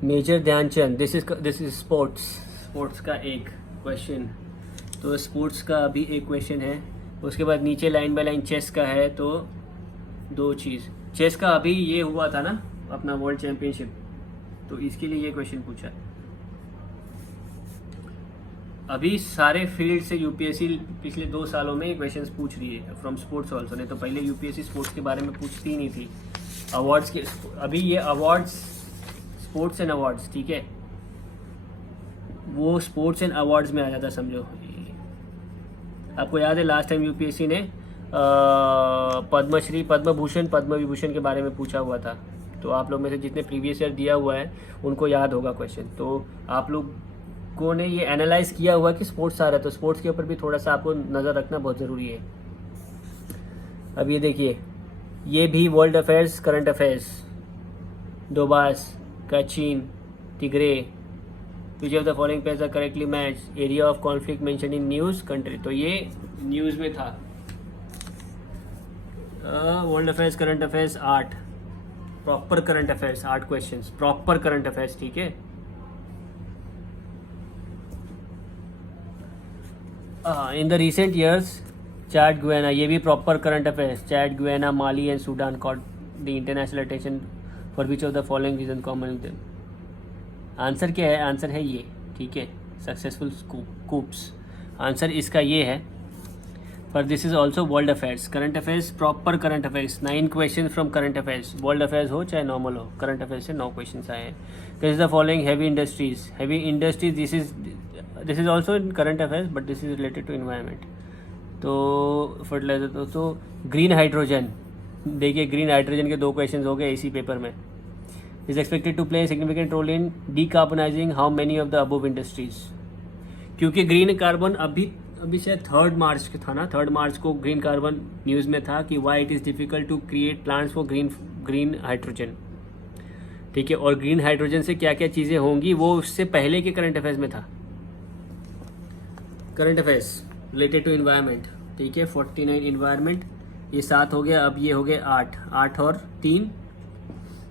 Major Dhyan Chand, this is sports का एक क्वेश्चन, तो स्पोर्ट्स का अभी एक क्वेश्चन है। उसके बाद नीचे लाइन बाय लाइन चेस का है, तो 2 चीज़, चेस का अभी ये हुआ था ना अपना वर्ल्ड चैम्पियनशिप, तो इसके लिए ये क्वेश्चन पूछा। अभी सारे फील्ड से यूपीएससी पिछले 2 सालों में क्वेश्चंस पूछ रही है फ्रॉम स्पोर्ट्स ऑल्सो, नहीं तो पहले यूपीएससी स्पोर्ट्स के बारे में पूछती ही नहीं थी। अवार्ड्स के अभी ये अवार्ड्स, स्पोर्ट्स एंड अवार्ड्स, ठीक है, वो स्पोर्ट्स एंड अवार्ड्स में आ जाता, समझो। आपको याद है लास्ट टाइम यूपीएससी ने पद्मश्री, पद्म भूषण, पद्म विभूषण के बारे में पूछा हुआ था, तो आप लोग में से जितने प्रीवियस ईयर दिया हुआ है उनको याद होगा क्वेश्चन। तो आप लोगों ने ये एनालाइज किया हुआ कि स्पोर्ट्स आ रहा है, तो स्पोर्ट्स के ऊपर भी थोड़ा सा आपको नज़र रखना बहुत ज़रूरी है। अब ये देखिए, ये भी world affairs, current affairs, Donbas, Kachin, Tigray, which of the following pairs are correctly matched? Area of conflict mentioned in news, country, तो ये न्यूज़ में था। World affairs, current affairs 8, proper current affairs 8 questions, proper current affairs, ठीक है। In the recent years Chad Guyana, ये भी proper current affairs, Chad Guyana, Mali and Sudan caught the international attention for which of the following reason common them. Answer क्या है? Answer है ये, ठीक है, सक्सेसफुल कूप्स। आंसर इसका ये है। पर this is also world affairs, current affairs, proper current affairs. 9 question from current affairs, world affairs हो चाहे नॉर्मल हो, करंट अफेयर्स से 9 क्वेश्चन आए हैं। This is the following heavy industries. Heavy industries, this is also in current affairs but this is related to environment. तो fertiliser, तो green hydrogen, देखिए green hydrogen के 2 क्वेश्चन हो गए इसी पेपर में। Is expected to play significant role in decarbonising how many of the above industries. क्योंकि green carbon अभी शायद 3 मार्च का था ना, 3 मार्च को ग्रीन कार्बन न्यूज़ में था कि why it is difficult to create plants for green hydrogen, ठीक है। और ग्रीन हाइड्रोजन से क्या क्या चीज़ें होंगी वो उससे पहले के करंट अफेयर्स में था। Current affairs related to environment, ठीक है। 49 इन्वायरमेंट, ये 7 हो गया, अब ये हो गए 8 और 3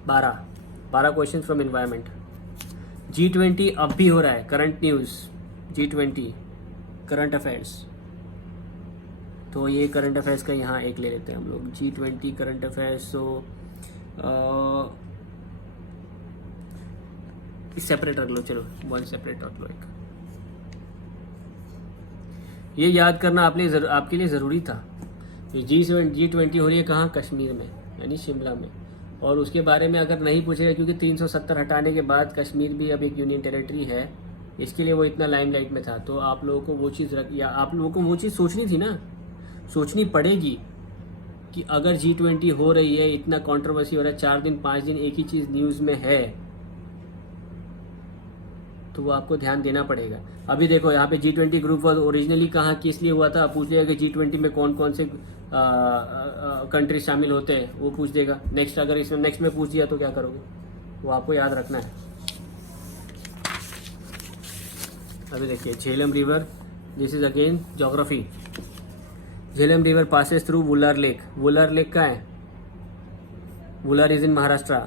12 क्वेश्चन फ्रॉम इन्वायरमेंट। G20 अब भी हो रहा है, current news, G20 current affairs. तो ये करंट अफेयर्स का यहाँ एक ले लेते हैं हम लोग, G20 करंट अफेयर्स। सो सेपरेट रख लो, चलो 1 सेपरेट रख लो। एक ये याद करना आपके लिए ज़रूरी था। ये G20 हो रही है कहाँ? कश्मीर में, यानी शिमला में। और उसके बारे में अगर नहीं पूछेगा, क्योंकि 370 हटाने के बाद कश्मीर भी अब एक यूनियन टेरिटरी है, इसके लिए वो इतना लाइमलाइट में था। तो आप लोगों को वो चीज़ आप लोगों को वो चीज़ सोचनी थी ना, सोचनी पड़ेगी कि अगर G20 हो रही है, इतना कंट्रोवर्सी हो रहा है, 4 दिन 5 दिन एक ही चीज़ न्यूज़ में है, तो वो आपको ध्यान देना पड़ेगा। अभी देखो यहाँ पे G20 ग्रुप ओरिजिनली कहाँ किस लिए हुआ था, पूछ लिया कि G20 में कौन कौन से कंट्री शामिल होते हैं, वो पूछ देगा। नेक्स्ट अगर इसमें नेक्स्ट में पूछ दिया तो क्या करोगे, वो आपको याद रखना है। अभी देखिए Jhelum river, this is again geography. Jhelum river passes through Wular lake. Wular lake का है? Wular is in Maharashtra.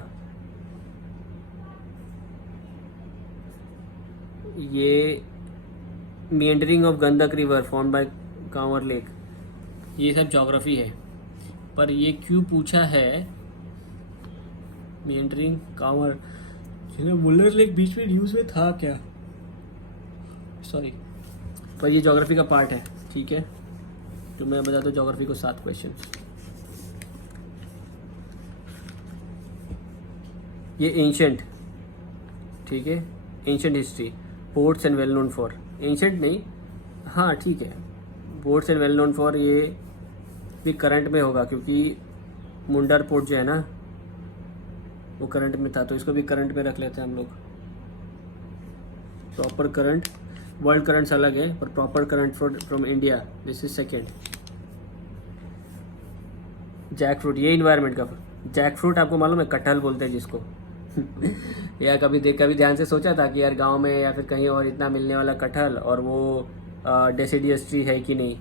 ये meandering of Gandak river found by Kanwar lake. ये सब ज्योग्राफी है, पर ये क्यों पूछा है meandering कांवर, वुलर लेक बीच में न्यूज़ में था क्या? सॉरी, पर ये ज्योग्राफी का पार्ट है, ठीक है। तो मैं बताता हूँ ज्योग्राफी को 7 क्वेश्चन। ये एंशंट, ठीक है, ancient history, ports and well known for. Ancient नहीं, हाँ ठीक है, ports and well known for, ये भी करंट में होगा क्योंकि मुंडर पोर्ट जो है ना वो करंट में था, तो इसको भी करंट में रख लेते हैं हम लोग। प्रॉपर करंट, वर्ल्ड करंट्स अलग है, पर proper current from India, this is second. Jackfruit, ये इन्वायरमेंट का। जैक फ्रूट आपको मालूम है, कटहल बोलते हैं जिसको। या कभी ध्यान से सोचा था कि यार गांव में या फिर कहीं और इतना मिलने वाला कटहल, और वो डेसिडियस ट्री है कि नहीं।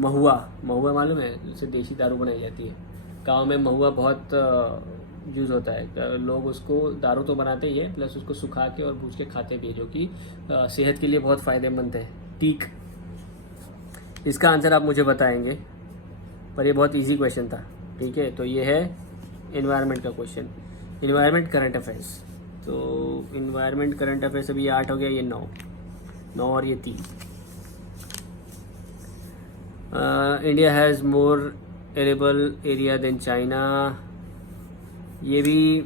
महुआ मालूम है, उससे देसी दारू बनाई जाती है। गांव में महुआ बहुत यूज़ होता है, लोग उसको दारू तो बनाते ही है, प्लस उसको सुखा के और भूज के खाते भी है, जो कि सेहत के लिए बहुत फ़ायदेमंद है। टीक, इसका आंसर आप मुझे बताएंगे, पर ये बहुत इजी क्वेश्चन था, ठीक है। तो ये है इन्वायरमेंट का क्वेश्चन, इन्वायरमेंट करंट अफेयर्स। तो इन्वायरमेंट करंट अफेयर्स अभी 8 हो गया, ये 9 और ये 3। India has more arable area than China, ये भी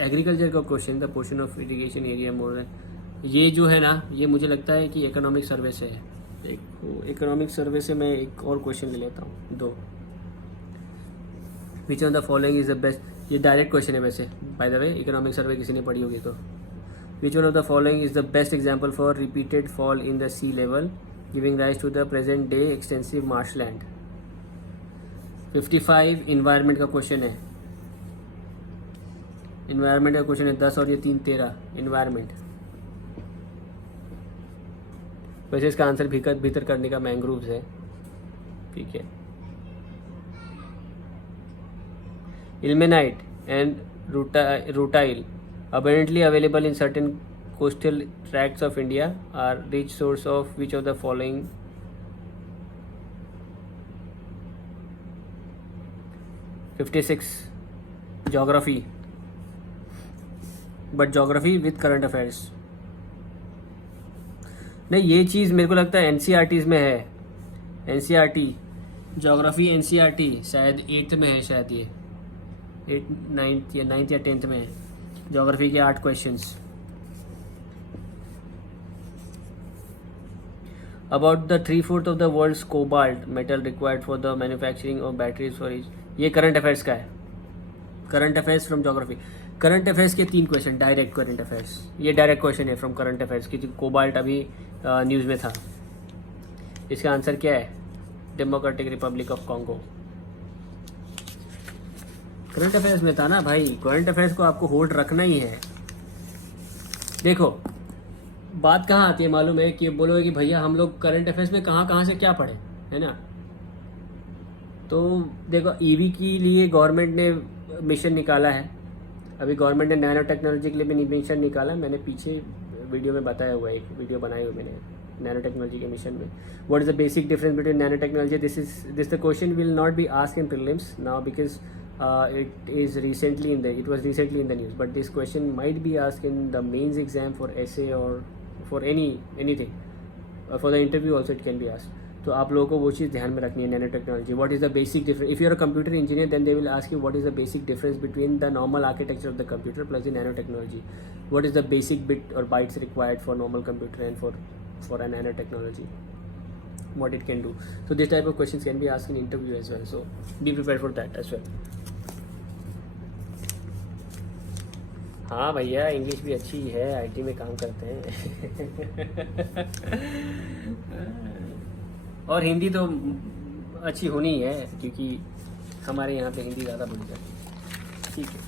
एग्रीकल्चर का क्वेश्चन था। Portion of irrigation area more than, ये जो है ना, ये मुझे लगता है कि इकोनॉमिक सर्वे से है। इकोनॉमिक सर्वे से मैं एक और क्वेश्चन ले लेता हूँ, 2। Which of the following is the best, ये डायरेक्ट क्वेश्चन है वैसे, by the way, economic survey किसी ने पढ़ी होगी तो। Which one of the following is the best example for repeated fall in the sea level giving rise to the present day extensive marshland. 55 environment का question है, environment का question है 10 और ये 3 13 इन्वायरमेंट। वैसे इसका आंसर भीतर करने का मैंग्रोव्स है, ठीक है। Ilmenite and rutile, abundantly available in certain coastal tracts of India, are rich source of which of the following? 56 geography, but geography with current affairs नहीं, ये चीज़ मेरे को लगता है एनसीईआरटीज़ में है। एनसीईआरटी ज्योग्राफी एनसीईआरटी शायद 8th में है, शायद ये 9th या 10th में है। ज्योग्राफी के 8 questions. About the 3/4 of the world's cobalt metal required for the manufacturing of batteries for each. ये करंट अफेयर्स का है, current affairs from geography. Current affairs के 3 क्वेश्चन, डायरेक्ट करंट अफेयर्स। ये direct question है from current affairs की, cobalt अभी news में था। इसका आंसर क्या है? Democratic Republic of Congo. Current affairs में था ना भाई। करंट अफेयर्स को आपको होल्ड रखना ही है। देखो बात कहाँ आती है मालूम है, कि बोलोगे कि भैया हम लोग करंट अफेयर्स में कहाँ कहाँ से क्या पढ़े, है ना। तो देखो ईवी के लिए गवर्नमेंट ने मिशन निकाला है। अभी गवर्नमेंट ने नैनो टेक्नोलॉजी के लिए भी मिशन निकाला। मैंने पीछे वीडियो में बताया हुआ है, एक वीडियो बनाई हुई मैंने नैनो टेक्नोलॉजी के मिशन में। What is the basic difference between nano technology? This the question will not be asked in prelims now because it was recently in the news, but this question might be asked in the mains exam for essay or for anything, for the interview also it can be asked. तो आप लोगों को वो चीज़ ध्यान में रखनी है, nano technology. What is the basic difference? If you are a computer engineer then they will ask you what is the basic difference between the normal architecture of the computer plus the nano technology. What is the basic bit और bytes required for normal computer and for a nano technology, what it can do. So this type of questions can be asked in interview as well, so be prepared for that as well. हाँ भैया English भी अच्छी है, IT में काम करते हैं। और हिंदी तो अच्छी होनी ही है क्योंकि हमारे यहाँ पे हिंदी ज़्यादा बोली जाती है। ठीक है,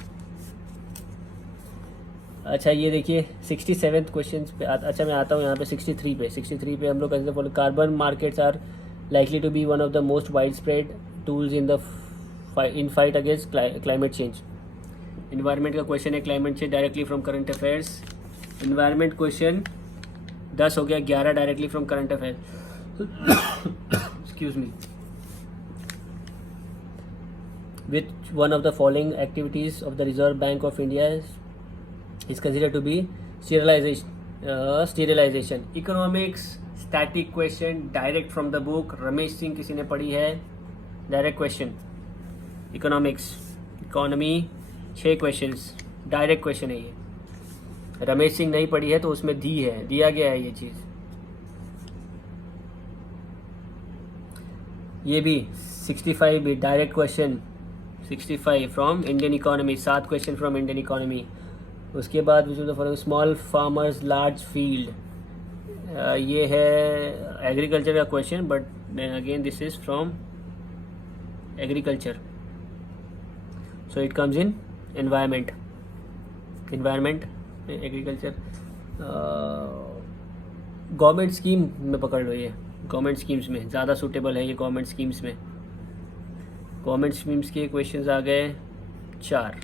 अच्छा ये देखिए 67th क्वेश्चन पे अच्छा मैं आता हूँ यहाँ पे 63 पे हम लोग कैसे बोले, carbon markets are likely to be one of the most wide spread tools in fight against climate change. Environment का क्वेश्चन है, climate change directly from current affairs. Environment question 10 हो गया, 11 directly from current affairs. Excuse me. Which one of the following activities of the Reserve Bank of India is considered to be sterilization. Economics static question direct from the book. Ramesh Singh किसी ने पढ़ी है? Direct question economics, economy 6 questions direct question है ये। रमेश सिंह नहीं पढ़ी है तो उसमें दिया गया है ये चीज़। ये भी 65 भी direct question, 65 from Indian economy, 7 question from Indian economy. उसके बाद स्मॉल फार्मर्स लार्ज फील्ड, ये है एग्रीकल्चर का question, but then again this is from agriculture, so it comes in environment agriculture. Government scheme में पकड़ लो, ये गवर्नमेंट स्कीम्स में ज़्यादा सूटेबल है ये। गवर्नमेंट स्कीम्स में गवर्नमेंट स्कीम्स के क्वेश्चंस आ गए 4।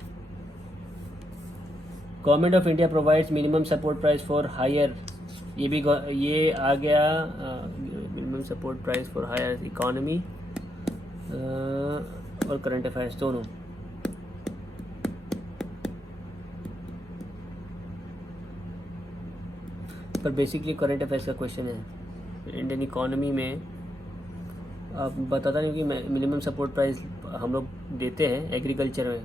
Government of India provides minimum support price for higher, ये आ गया minimum support price for higher economy और करंट अफेयर्स दोनों। पर बेसिकली करंट अफेयर्स का क्वेश्चन है। इंडियन इकोनॉमी में आप बताता नहीं कि मिनिमम सपोर्ट प्राइस हम लोग देते हैं एग्रीकल्चर में,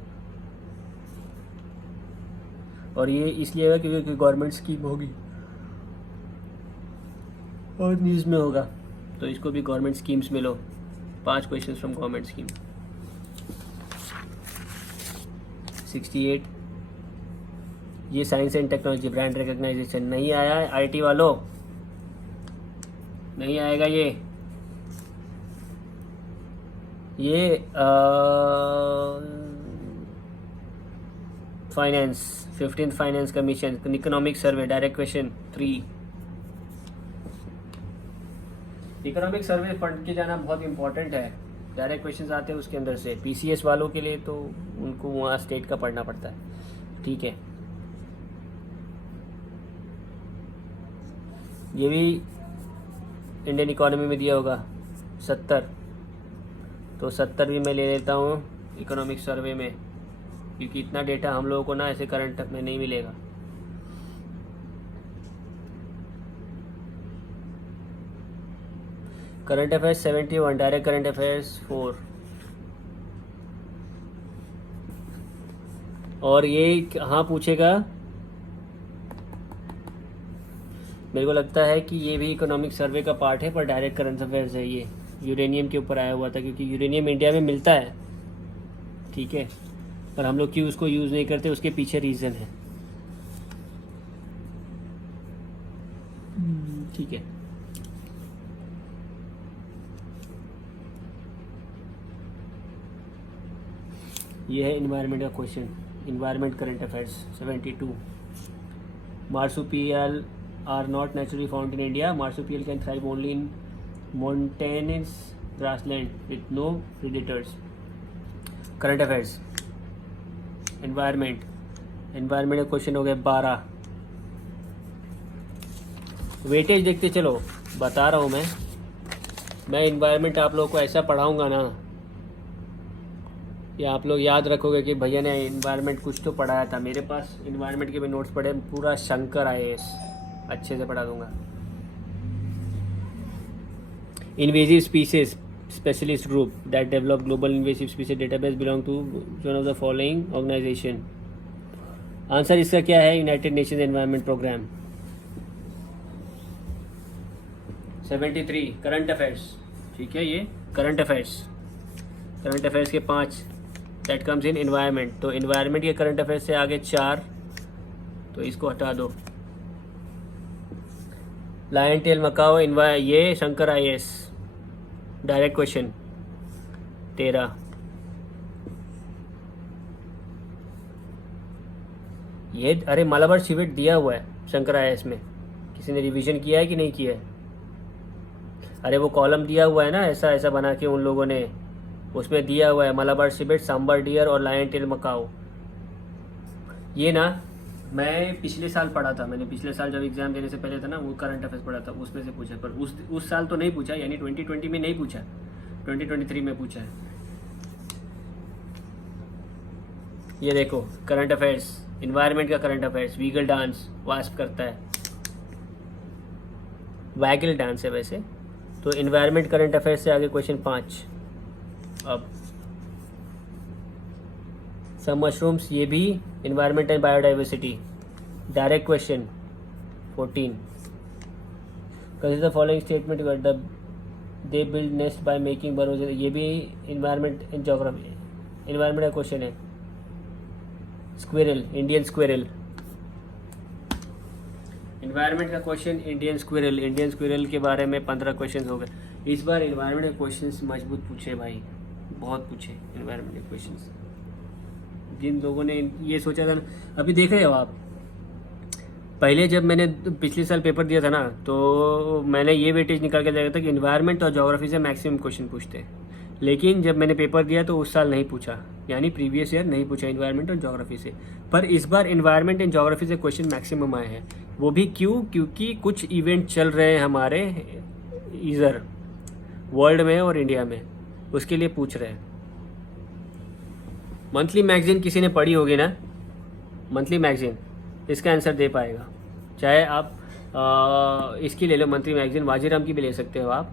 और ये इसलिए होगा क्योंकि गवर्नमेंट स्कीम होगी और न्यूज़ में होगा, तो इसको भी गवर्नमेंट स्कीम्स में लो। 5 क्वेश्चन फ्रॉम गवर्नमेंट स्कीम। 68 ये science and technology brand recognisation नहीं आया है आईटी वालों, नहीं आएगा ये finance 15th finance commission economic survey direct question 3। Economic survey पढ़ के जाना बहुत इंपॉर्टेंट है, डायरेक्ट क्वेश्चंस आते हैं उसके अंदर से। पीसीएस वालों के लिए तो उनको वहाँ स्टेट का पढ़ना पड़ता है। ठीक है, ये भी इंडियन इकोनॉमी में दिया होगा 70, तो 70 भी मैं ले लेता हूँ इकोनॉमिक सर्वे में, क्योंकि इतना डेटा हम लोगों को ना ऐसे करंट में नहीं मिलेगा। Current affairs 71, direct current affairs 4। और ये कहाँ पूछेगा? मेरे को लगता है कि ये भी इकोनॉमिक सर्वे का पार्ट है, पर डायरेक्ट करंट अफेयर्स है। ये यूरेनियम के ऊपर आया हुआ था, क्योंकि यूरेनियम इंडिया में मिलता है, ठीक है, पर हम लोग क्यों उसको यूज़ नहीं करते, उसके पीछे रीज़न है। ठीक है, ये है इन्वायरमेंट का question, environment current affairs 72। Marsupial are not naturally found in India. Marsupial can thrive only in mountainous grassland with no predators। Current affairs, environment का क्वेश्चन हो गया 12। वेटेज देखते चलो, बता रहा हूँ मैं एनवायरनमेंट आप लोगों को ऐसा पढ़ाऊँगा ना, या आप लोग याद रखोगे कि भैया ने एनवायरनमेंट कुछ तो पढ़ाया था। मेरे पास एनवायरनमेंट के भी नोट्स पढ़े, पूरा शंकर IAS अच्छे से पढ़ा दूंगा। Invasive species specialist group that develop global invasive species database belong to one of the following organisation. Answer इसका क्या है? United Nations Environment Programme. 73 current affairs, ठीक है, ये करंट अफेयर्स के 5 दैट कम्स इन एनवायरनमेंट। तो एनवायरनमेंट के current affairs से आगे 4, तो इसको हटा दो। लायन टेल मकाओ ये शंकर IAS डायरेक्ट क्वेश्चन 13। ये अरे मालाबार शिविट दिया हुआ है शंकर IAS में, किसी ने रिवीजन किया है कि नहीं किया है? अरे वो कॉलम दिया हुआ है ना, ऐसा ऐसा बना के उन लोगों ने, उसमें दिया हुआ है मलाबार शिविट, सांबर डियर और लायन टेल मकाओ। ये ना मैं पिछले साल पढ़ा था, मैंने पिछले साल जब एग्जाम देने से पहले था ना, वो करंट अफेयर्स पढ़ा था, उसमें से पूछा, पर उस साल तो नहीं पूछा, यानी 2020 में नहीं पूछा, 2023 में पूछा है। ये देखो करंट अफेयर्स, इन्वायरमेंट का current affairs, wiggle dance wasp करता है, वैगल डांस है वैसे। तो इन्वायरमेंट करंट अफेयर्स से आगे क्वेश्चन 5। अब सम मशरूम्स, ये भी environment and biodiversity, direct question 14। Consider the following statement they build nest by making burrows, ये भी इन्वायरमेंट एंड ज्योग्राफी, इन्वायरमेंट का क्वेश्चन है। स्क्विरल, इंडियन स्क्विरल, इन्वायरमेंट का क्वेश्चन इंडियन स्क्विरल के बारे में 15 क्वेश्चन हो गए। इस बार इन्वायरमेंट के क्वेश्चन मजबूत पूछे भाई, बहुत पूछे इन्वायरमेंट के क्वेश्चन। जिन लोगों ने ये सोचा था ना, अभी देख रहे हो आप, पहले जब मैंने पिछले साल पेपर दिया था ना, तो मैंने ये वेटेज निकाल के दिया था कि इन्वायरमेंट और ज्योग्राफी से मैक्सिमम क्वेश्चन पूछते हैं, लेकिन जब मैंने पेपर दिया तो उस साल नहीं पूछा, यानी प्रीवियस ईयर नहीं पूछा इन्वायरमेंट और ज्योग्राफी से। पर इस बार इन्वायरमेंट एंड ज्योग्राफी से क्वेश्चन मैक्सिमम आए हैं। वो भी क्यों? क्योंकि कुछ इवेंट चल रहे हैं हमारे इधर वर्ल्ड में और इंडिया में, उसके लिए पूछ रहे हैं। मंथली मैगजीन किसी ने पढ़ी होगी ना, मंथली मैगजीन, इसका आंसर दे पाएगा। चाहे आप इसकी ले लो मंथली मैगजीन, वाजीराम की भी ले सकते हो आप,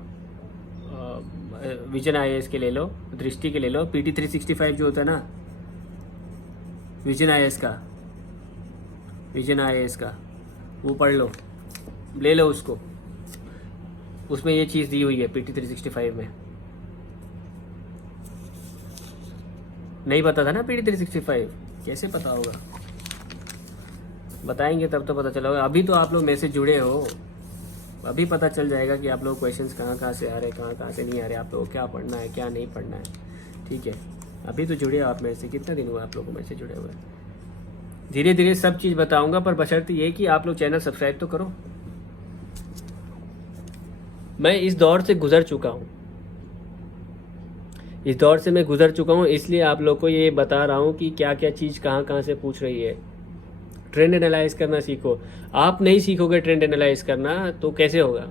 विजन IAS के ले लो, दृष्टि के ले लो, PT 365 जो होता है ना, विजन IAS का वो पढ़ लो, ले लो उसको, उसमें ये चीज़ दी हुई है PT 365 में। नहीं पता था ना PT 365, कैसे पता होगा? बताएंगे तब तो पता चला होगा। अभी तो आप लोग मेरे से जुड़े हो, अभी पता चल जाएगा कि आप लोग क्वेश्चंस कहाँ से आ रहे हैं, कहाँ से नहीं आ रहे, आप लोगों को क्या पढ़ना है क्या नहीं पढ़ना है, ठीक है। अभी तो जुड़े हो आप मेरे से, कितना दिन हुआ आप लोगों को मेरे से जुड़े हुए? धीरे धीरे सब चीज़ बताऊंगा, पर बशर्ते ये कि आप लोग चैनल सब्सक्राइब तो करो। मैं इस दौर से गुजर चुका हूँ, इसलिए आप लोग को ये बता रहा हूँ कि क्या क्या चीज़ कहाँ से पूछ रही है। ट्रेंड एनालाइज करना सीखो। आप नहीं सीखोगे ट्रेंड एनालाइज करना तो कैसे होगा?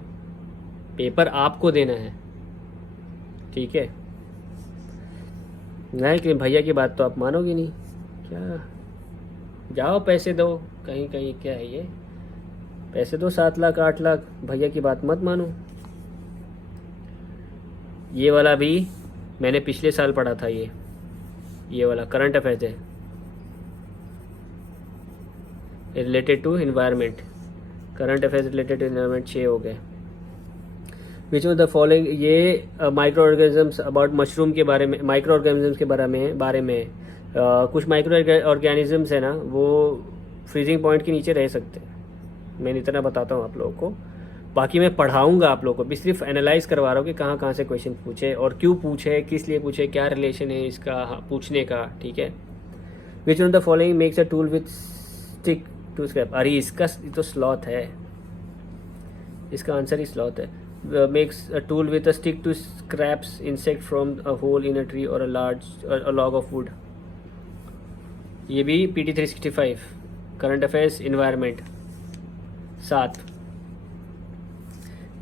पेपर आपको देना है, ठीक है। नहीं कि भैया की बात तो आप मानोगे नहीं क्या? जाओ पैसे दो, कहीं क्या है ये, पैसे दो 7 लाख 8 लाख, भैया की बात मत मानो। ये वाला भी मैंने पिछले साल पढ़ा था। ये वाला करंट अफेयर्स है related to environment. Current affairs related to environment 6 हो गए। विच ऑफ द फॉलोइंग, ये माइक्रो ऑर्गेनिजम्स अबाउट मशरूम के बारे में, माइक्रो ऑर्गेनिजम्स के बारे में कुछ माइक्रो ऑर्गेनिजम्स है ना, वो फ्रीजिंग पॉइंट के नीचे रह सकते हैं। मैं इतना बताता हूँ आप लोगों को, बाकी मैं पढ़ाऊँगा आप लोगों को, भी सिर्फ एनालाइज करवा रहा हूँ कि कहाँ कहाँ से क्वेश्चन पूछे और क्यों पूछे, किस लिए पूछे, क्या रिलेशन है इसका पूछने का, ठीक है। Which of the following makes a tool with stick to scrap. अरे इसका तो स्लॉथ है, इसका आंसर ही स्लॉथ है। Makes a tool with a stick to scraps insect from a hole in a tree और अ लॉग ऑफ वुड। ये भी PT 365 करंट अफेयर्स इन्वायरमेंट 7।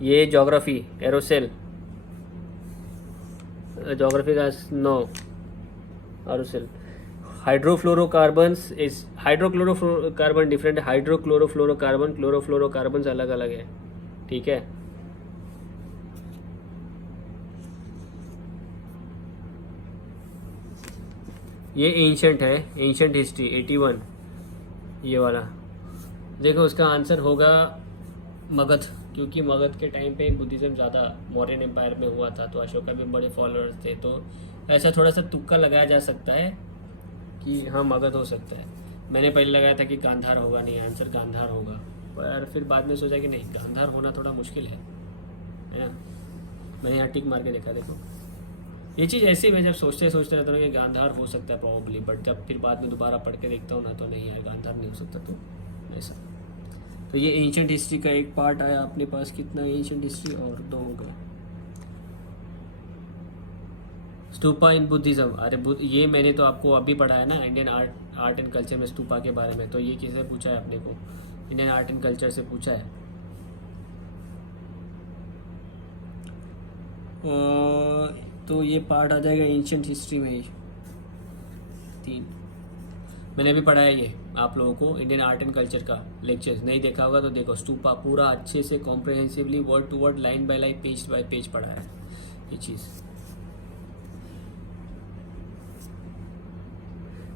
ये जोग्राफी एरोसेल, जोग्राफी का 9 एरोसेल। हाइड्रोफ्लोरोकार्बन्स इज, हाइड्रोक्लोरोफ्लोरोकार्बन डिफरेंट है, hydrochlorofluorocarbon, chlorofluorocarbons अलग अलग है, ठीक है। ये एंशंट है, एंशंट हिस्ट्री 81, ये वाला देखो उसका आंसर होगा मगध, क्योंकि मगध के टाइम पे बुद्धिज़्म ज़्यादा मौर्यन एम्पायर में हुआ था, तो अशोका भी बड़े फॉलोअर्स थे, तो ऐसा थोड़ा सा तुक्का लगाया जा सकता है कि हाँ मगध हो सकता है। मैंने पहले लगाया था कि गांधार होगा, नहीं आंसर गांधार होगा, पर फिर बाद में सोचा कि नहीं गांधार होना थोड़ा मुश्किल है ना। मैंने यहाँ टिक मार के देखा, देखो ये चीज़ ऐसी, मैं जब सोचते रहता हूँ कि गांधार हो सकता है प्रॉब्ली, बट जब फिर बाद में दोबारा पढ़ के देखता हूँ ना, तो नहीं है गांधार नहीं हो सकता, तो ऐसा। तो ये एंशंट हिस्ट्री का एक पार्ट आया अपने पास। कितना एंशंट हिस्ट्री, और 2 हो गए। स्तूपा इन बुद्धिज्म, अरे ये मैंने तो आपको अभी पढ़ा है ना, इंडियन आर्ट एंड कल्चर में स्तूपा के बारे में। तो ये किससे पूछा है अपने को, इंडियन आर्ट एंड कल्चर से पूछा है। तो ये पार्ट आ जाएगा एंशंट हिस्ट्री में ही 3। मैंने अभी पढ़ा है ये आप लोगों को, इंडियन आर्ट एंड कल्चर का लेक्चर्स। नहीं देखा होगा तो देखो, स्तूपा पूरा अच्छे से comprehensively word to word, line by line, page by page पढ़ा है ये चीज़।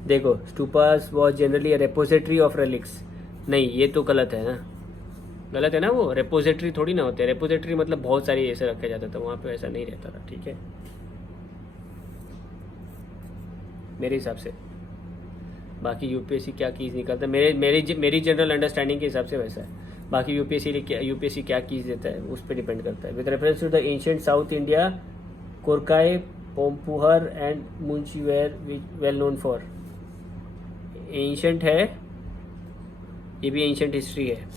देखो stupas was generally a repository of relics. नहीं ये तो गलत है ना, गलत है ना, वो रेपोजिटरी थोड़ी ना होते हैं। रेपोजिटरी मतलब बहुत सारी ऐसे रखा जाता था, वहाँ पे ऐसा नहीं रहता था, ठीक है मेरे हिसाब से। बाकी यूपीएससी क्या कीज़ निकालता है, मेरी जनरल अंडरस्टैंडिंग के हिसाब से वैसा है। बाकी यूपीएससी क्या कीज़ देता है उस पर डिपेंड करता है। With reference to the ancient south India, Korkai, Poompuhar and Munshi were well known for. Ancient है, ये भी एंशिएंट हिस्ट्री है।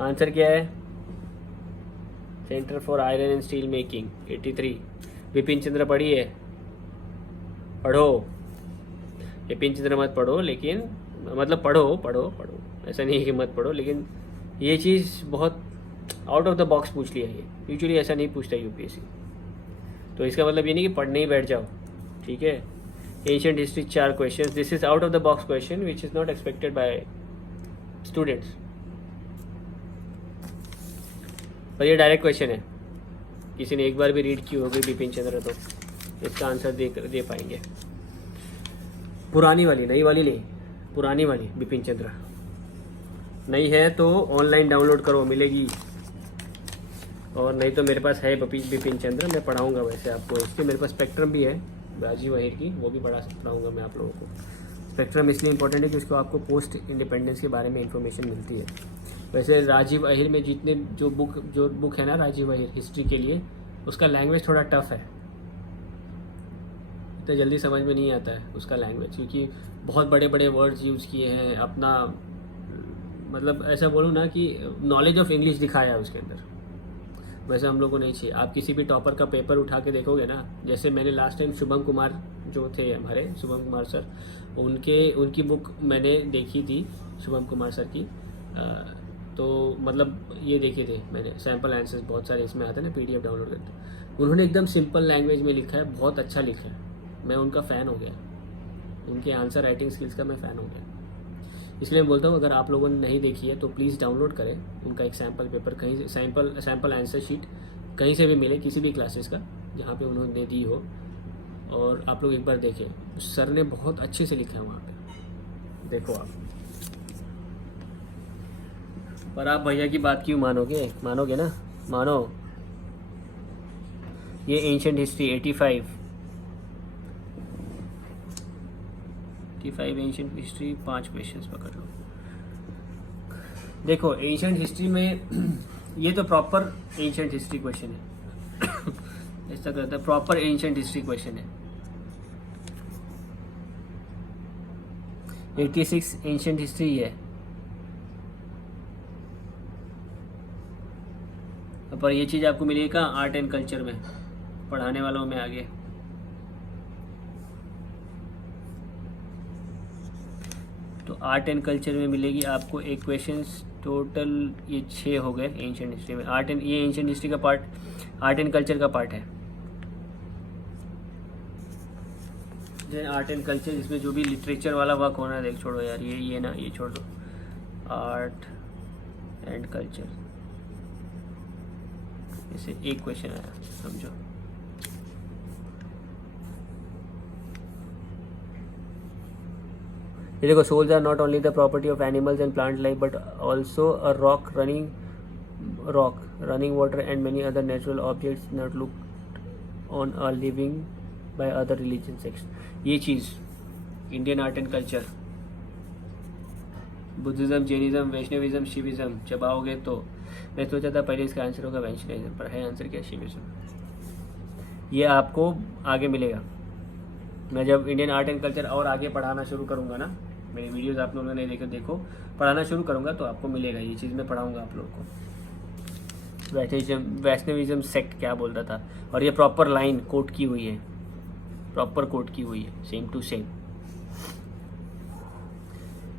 आंसर क्या है, centre for iron and steel making 83। Vipin Chandra पढ़िए, पढ़ो, विपिन चंद्र मत पढ़ो, लेकिन मतलब पढ़ो, ऐसा नहीं है कि मत पढ़ो, लेकिन ये चीज़ बहुत आउट ऑफ द बॉक्स पूछ लिया है। यूजुअली ऐसा नहीं पूछता यूपीएससी, तो इसका मतलब ये नहीं कि पढ़ने ही बैठ जाओ, ठीक है। Ancient history 4 question, this is out of the box question which is not expected bye students, पर ये डायरेक्ट क्वेश्चन है। किसी ने एक बार भी रीड की होगी बिपिन चंद्र तो इसका आंसर दे पाएंगे। पुरानी वाली, नई वाली नहीं, पुरानी वाली बिपिन चंद्र। नहीं है तो ऑनलाइन डाउनलोड करो, मिलेगी, और नहीं तो मेरे पास है बिपिन चंद्र, मैं पढ़ाऊँगा वैसे आपको। इसके मेरे पास स्पेक्ट्रम भी है राजीव अहिर की, वो भी पढ़ाऊँगा मैं आप लोगों को। स्पेक्ट्रम इसलिए इंपॉर्टेंट है कि उसको आपको पोस्ट इंडिपेंडेंस के बारे में इंफॉर्मेशन मिलती है। वैसे राजीव अहिर में जितने जो बुक है ना राजीव अहिर हिस्ट्री के लिए, उसका लैंग्वेज थोड़ा टफ है, इतना जल्दी समझ में नहीं आता है उसका लैंग्वेज, क्योंकि बहुत बड़े बड़े वर्ड्स यूज़ किए हैं। अपना मतलब ऐसा बोलूँ ना कि नॉलेज ऑफ इंग्लिश दिखाया है उसके अंदर, वैसे हम लोग को नहीं चाहिए। आप किसी भी टॉपर का पेपर उठा के देखोगे ना, जैसे मैंने लास्ट टाइम शुभम कुमार जो थे हमारे, शुभम कुमार सर, उनकी बुक मैंने देखी थी, शुभम कुमार सर की, तो मतलब ये देखे थे मैंने, सैम्पल आंसर्स बहुत सारे इसमें आते हैं ना, PDF डाउनलोड करते। उन्होंने एकदम सिंपल लैंग्वेज में लिखा है, बहुत अच्छा लिखा है, मैं उनका फ़ैन हो गया, उनके आंसर राइटिंग स्किल्स का मैं फ़ैन हो गया। इसलिए मैं बोलता हूँ अगर आप लोगों ने नहीं देखी है तो प्लीज़ डाउनलोड करें उनका एक सैम्पल पेपर, कहीं से सैम्पल आंसर शीट कहीं से भी मिले, किसी भी क्लासेस का जहाँ पे उन्होंने दी हो, और आप लोग एक बार देखें, सर ने बहुत अच्छे से लिखा है वहाँ पे, देखो आप। पर आप भैया की बात क्यों मानोगे? मानोगे ना? मानो। ये ancient history 85 ancient history 5 questions पकड़ लो। देखो एंशिएंट हिस्ट्री में ये तो प्रॉपर एंशिएंट हिस्ट्री क्वेश्चन है। ऐसा करता है, प्रॉपर एंशिएंट हिस्ट्री क्वेश्चन है। 86 एंशिएंट हिस्ट्री है, पर ये चीज़ आपको मिलेगी कहाँ? आर्ट एंड कल्चर में, पढ़ाने वालों में आगे। तो आर्ट एंड कल्चर में मिलेगी आपको एक क्वेश्चंस, टोटल ये 6 हो गए एंशिएंट हिस्ट्री में। ये एंशिएंट हिस्ट्री का पार्ट आर्ट एंड कल्चर का पार्ट है। आर्ट एंड कल्चर, इसमें जो भी लिटरेचर वाला वर्क होना है, देख छोड़ो यार, ये ना, ये छोड़ दो। आर्ट एंड कल्चर, इसे एक क्वेश्चन आया, समझो। ये देखो, souls are not only the property of animals and plant life but also a rock, running water and many other natural objects not look on a living by other religion sects. ये चीज़ Indian art and culture, Buddhism, Jainism, Vaishnavism, Shaivism चबाओगे तो। मैं सोचा था पहले इसका answer होगा वैष्णविज्म, पर है आंसर क्या? शिविज्म। ये आपको आगे मिलेगा। मैं जब इंडियन आर्ट एंड कल्चर और आगे पढ़ाना शुरू करूँगा ना, मेरी वीडियोस आप लोगों ने नहीं देखो, पढ़ाना शुरू करूँगा तो आपको मिलेगा, ये चीज़ मैं पढ़ाऊँगा आप लोगों को। वैष्णविज्म सेक्ट क्या बोलता था, और ये प्रॉपर लाइन कोट की हुई है, प्रॉपर कोट की हुई है, same to same.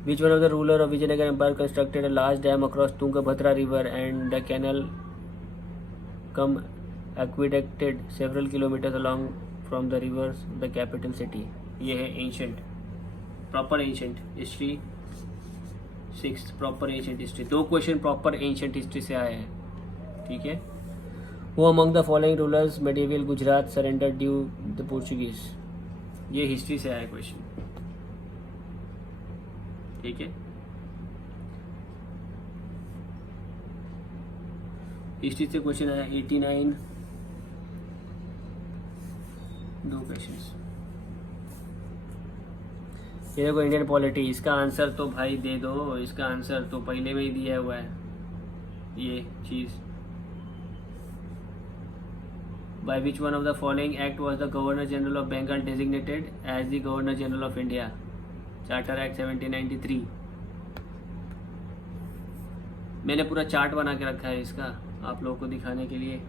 Which one of the ruler of Vijayanagar Empire constructed a large dam across Tungabhadra river and the canal come aqueducted several kilometers along from the rivers the capital city? ये है ancient, proper ancient history 6, proper ancient history। 2 question proper ancient history से आए हैं, ठीक है। Who among the following rulers medieval Gujarat surrendered due the Portuguese? ये history से आया क्वेश्चन, ठीक है। हिस्ट्री से क्वेश्चन आया 89, 2 क्वेश्चंस। ये देखो इंडियन पॉलिटी, इसका आंसर तो भाई दे दो, इसका आंसर तो पहले में ही दिया हुआ है ये चीज़। By which one of the following act was the Governor General of Bengal designated as the Governor General of India? Charter Act 1793। मैंने पूरा चार्ट बना के रखा है इसका आप लोगों को दिखाने के लिए,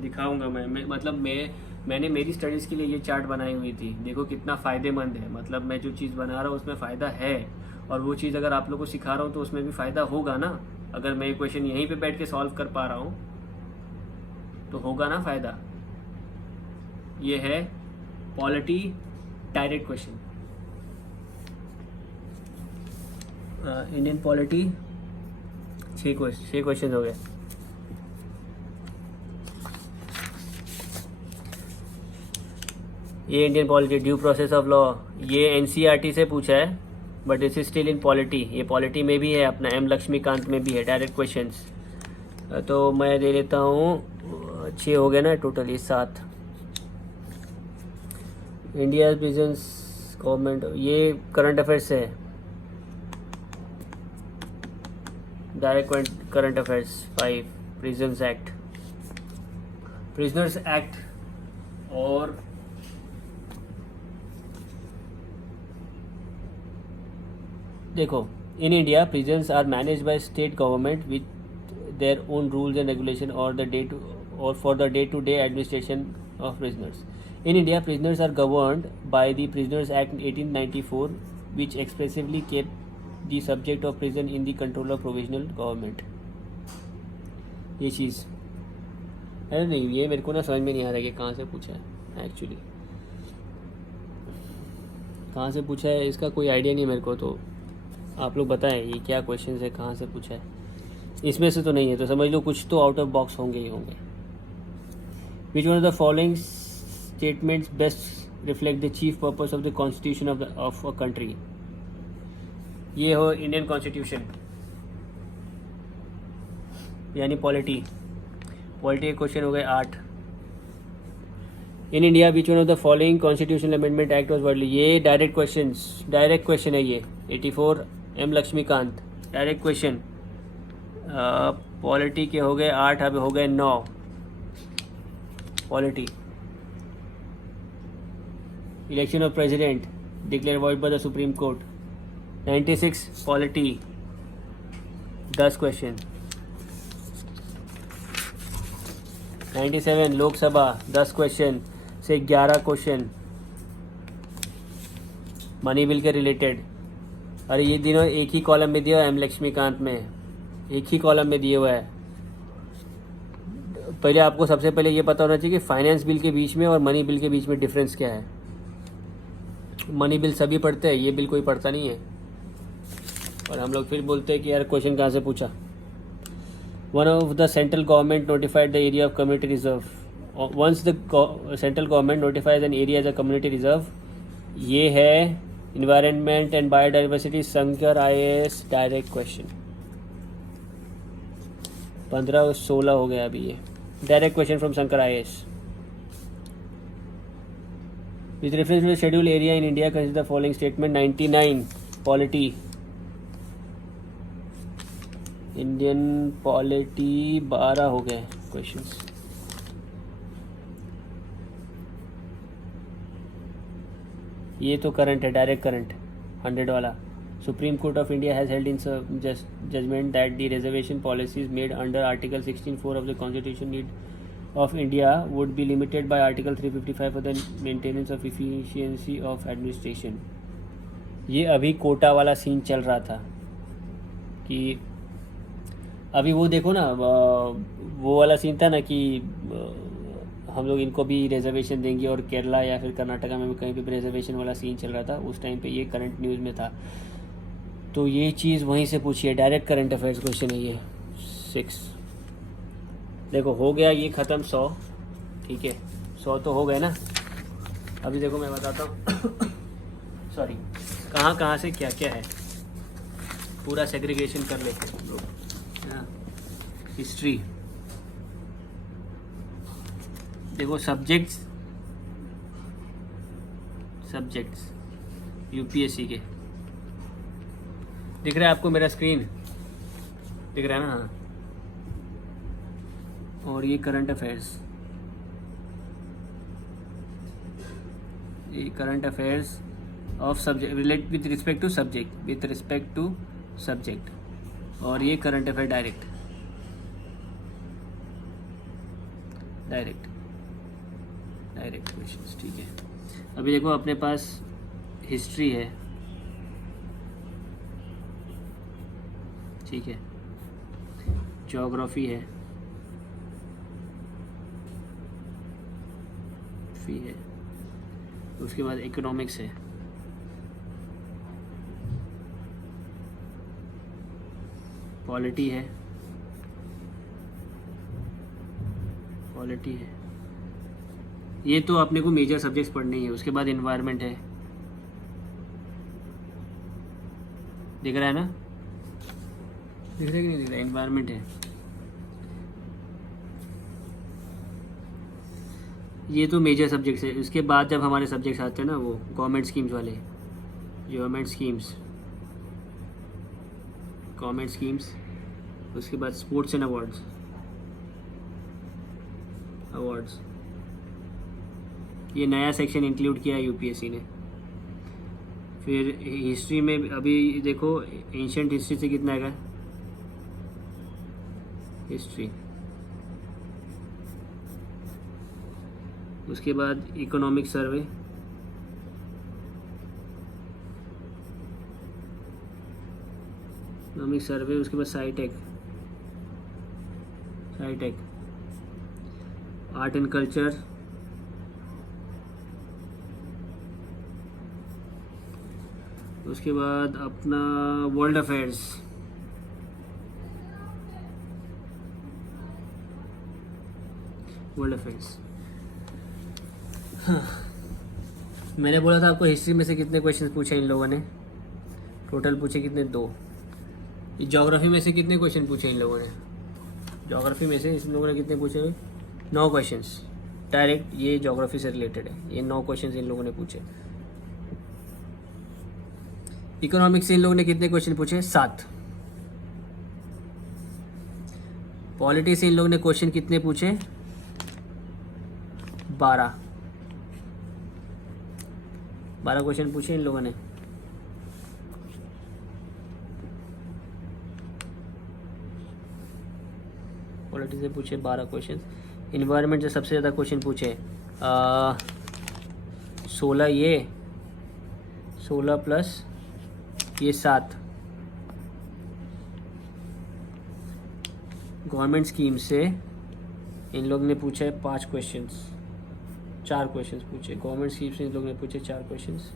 दिखाऊंगा मैंने मेरी स्टडीज़ के लिए ये चार्ट बनाई हुई थी। देखो कितना फ़ायदेमंद है, मतलब मैं जो चीज़ बना रहा हूँ उसमें फ़ायदा है, और वो चीज़ अगर आप लोगों को सिखा रहा हूँ तो उसमें भी फ़ायदा होगा ना। अगर मैं ये क्वेश्चन यहीं पे बैठ के सॉल्व कर पा रहा हूँ तो होगा ना फ़ायदा। ये है polity direct question, Indian polity 6 question हो गए। ये Indian polity, due process of law, ये एनसीईआरटी से पूछा है, but this is still in polity. ये पॉलिटी में भी है, अपना एम लक्ष्मीकांत में भी है डायरेक्ट क्वेश्चंस। तो मैं दे लेता हूँ 6 हो गए ना टोटल, ये 7। इंडिया बिजनेस गवर्नमेंट, ये करंट अफेयर्स है, direct current affairs 5, prisons act और देखो, in India prisons are managed by state government with their own rules and regulation or for the day-to-day administration of prisoners. In India, prisoners are governed by the Prisoners Act 1894, which expressively kept the subject of prison in the control of provisional government. ये चीज़ है नहीं, ये मेरे को ना समझ में नहीं आ रहा कि कहाँ से पूछा है एक्चुअली, कहाँ से पूछा है इसका कोई आइडिया नहीं मेरे को। तो आप लोग बताएं ये क्या क्वेश्चन है, कहाँ से पूछा है। इसमें से तो नहीं है, तो समझ लो कुछ तो आउट ऑफ बॉक्स होंगे ही होंगे। Which one of the following statements best reflect the chief purpose of the constitution of a country. ये हो इंडियन कॉन्स्टिट्यूशन यानी पॉलिटी के क्वेश्चन हो गए 8। In India which one of the following constitutional amendment act was worldly. ये direct question है ये 84 M Laxmikanth direct question. Polity के हो गए 8, अब हो गए 9 polity. Election of president declare void by the supreme court 96 polity 10 question. 97 Lok Sabha 10 question से 11 क्वेश्चन मनी बिल के रिलेटेड। अरे ये दिनों एक ही कॉलम में दिया है एम लक्ष्मीकांत में, एक ही कॉलम में दिए हुआ है। पहले आपको सबसे पहले ये पता होना चाहिए कि फाइनेंस बिल के बीच में और मनी बिल के बीच में डिफरेंस क्या है। मनी बिल सभी पढ़ते हैं, ये बिल कोई पढ़ता नहीं है, और हम लोग फिर बोलते हैं कि यार क्वेश्चन कहाँ से पूछा। One of the central government notified the area of community reserve. Once the central government notifies an area as a community reserve. ये है environment and biodiversity Shankar IAS direct question. 15 और 16 हो गया अभी ये direct question from Shankar IAS। With reference to schedule area in India consider the following statement. 99 polity Indian polity 12 हो गए questions. ये तो करंट है, डायरेक्ट करंट 100 वाला। Supreme Court of India has held in judgement that the reservation policies made under article 16(4) of the constitution need of India would be limited by article 355 for the maintenance of efficiency of administration. ये अभी कोटा वाला scene चल रहा था कि अभी वो देखो ना, वो वाला सीन था ना कि हम लोग इनको भी रिजर्वेशन देंगे, और केरला या फिर कर्नाटका में भी कहीं पे भी रिजर्वेशन वाला सीन चल रहा था उस टाइम पे। ये करंट न्यूज़ में था, तो ये चीज़ वहीं से पूछी है। डायरेक्ट करंट अफेयर्स क्वेश्चन है ये 6। देखो हो गया ये ख़त्म 100, ठीक है 100 तो हो गए ना। अभी देखो मैं बताता हूँ सॉरी कहाँ कहाँ से क्या क्या है, पूरा सेग्रीगेशन कर लेते हैं हम लोग। हिस्ट्री देखो, सब्जेक्ट्स यूपीएससी के दिख रहा है आपको, मेरा स्क्रीन दिख रहा है ना। हाँ, और ये करंट अफेयर्स, ये current affairs of subject relate with respect to subject, और ये करंट अफेयर डायरेक्ट क्वेश्चंस, ठीक है। अभी देखो अपने पास हिस्ट्री है, ठीक है, ज्योग्राफी है, उसके बाद इकोनॉमिक्स है, पॉलिटी है, ये तो अपने को मेजर सब्जेक्ट्स पढ़ने ही है। उसके बाद एनवायरनमेंट है, दिख रहा है ना, दिख रहा है कि नहीं दिख रहा है, एनवायरनमेंट है। ये तो मेजर सब्जेक्ट्स है। उसके बाद जब हमारे सब्जेक्ट्स आते हैं ना, वो गवर्नमेंट स्कीम्स, उसके बाद स्पोर्ट्स एंड अवार्ड्स, ये नया सेक्शन इंक्लूड किया है यूपीएससी ने। फिर हिस्ट्री में अभी देखो, एंशिएंट हिस्ट्री से कितना आएगा हिस्ट्री, उसके बाद इकोनॉमिक सर्वे, उसके बाद साइटेक, आर्ट एंड कल्चर, उसके बाद अपना वर्ल्ड अफेयर्स, हाँ, मैंने बोला था आपको हिस्ट्री में से कितने क्वेश्चन पूछे इन लोगों ने, टोटल पूछे कितने, 2। ज्योग्राफी में से कितने क्वेश्चन पूछे इन लोगों ने, ज्योग्राफी में से इन लोगों ने कितने पूछे, 9 क्वेश्चंस डायरेक्ट, ये ज्योग्राफी से रिलेटेड है, ये 9 क्वेश्चंस इन लोगों ने पूछे। इकोनॉमिक्स से इन लोगों ने कितने क्वेश्चन पूछे, 7। पॉलिटी से इन लोगों ने क्वेश्चन कितने पूछे, 12 क्वेश्चन पूछे इन लोगों ने। पॉलिटी से पूछे 12 क्वेश्चन। इन्वायरमेंट से सबसे ज़्यादा क्वेश्चन पूछे 16, ये 16 प्लस ये 7। गवर्नमेंट स्कीम से इन लोग ने पूछा है 5 क्वेश्चंस, 4 क्वेश्चंस पूछे। गवर्नमेंट स्कीम से इन लोग ने पूछे 4 क्वेश्चंस।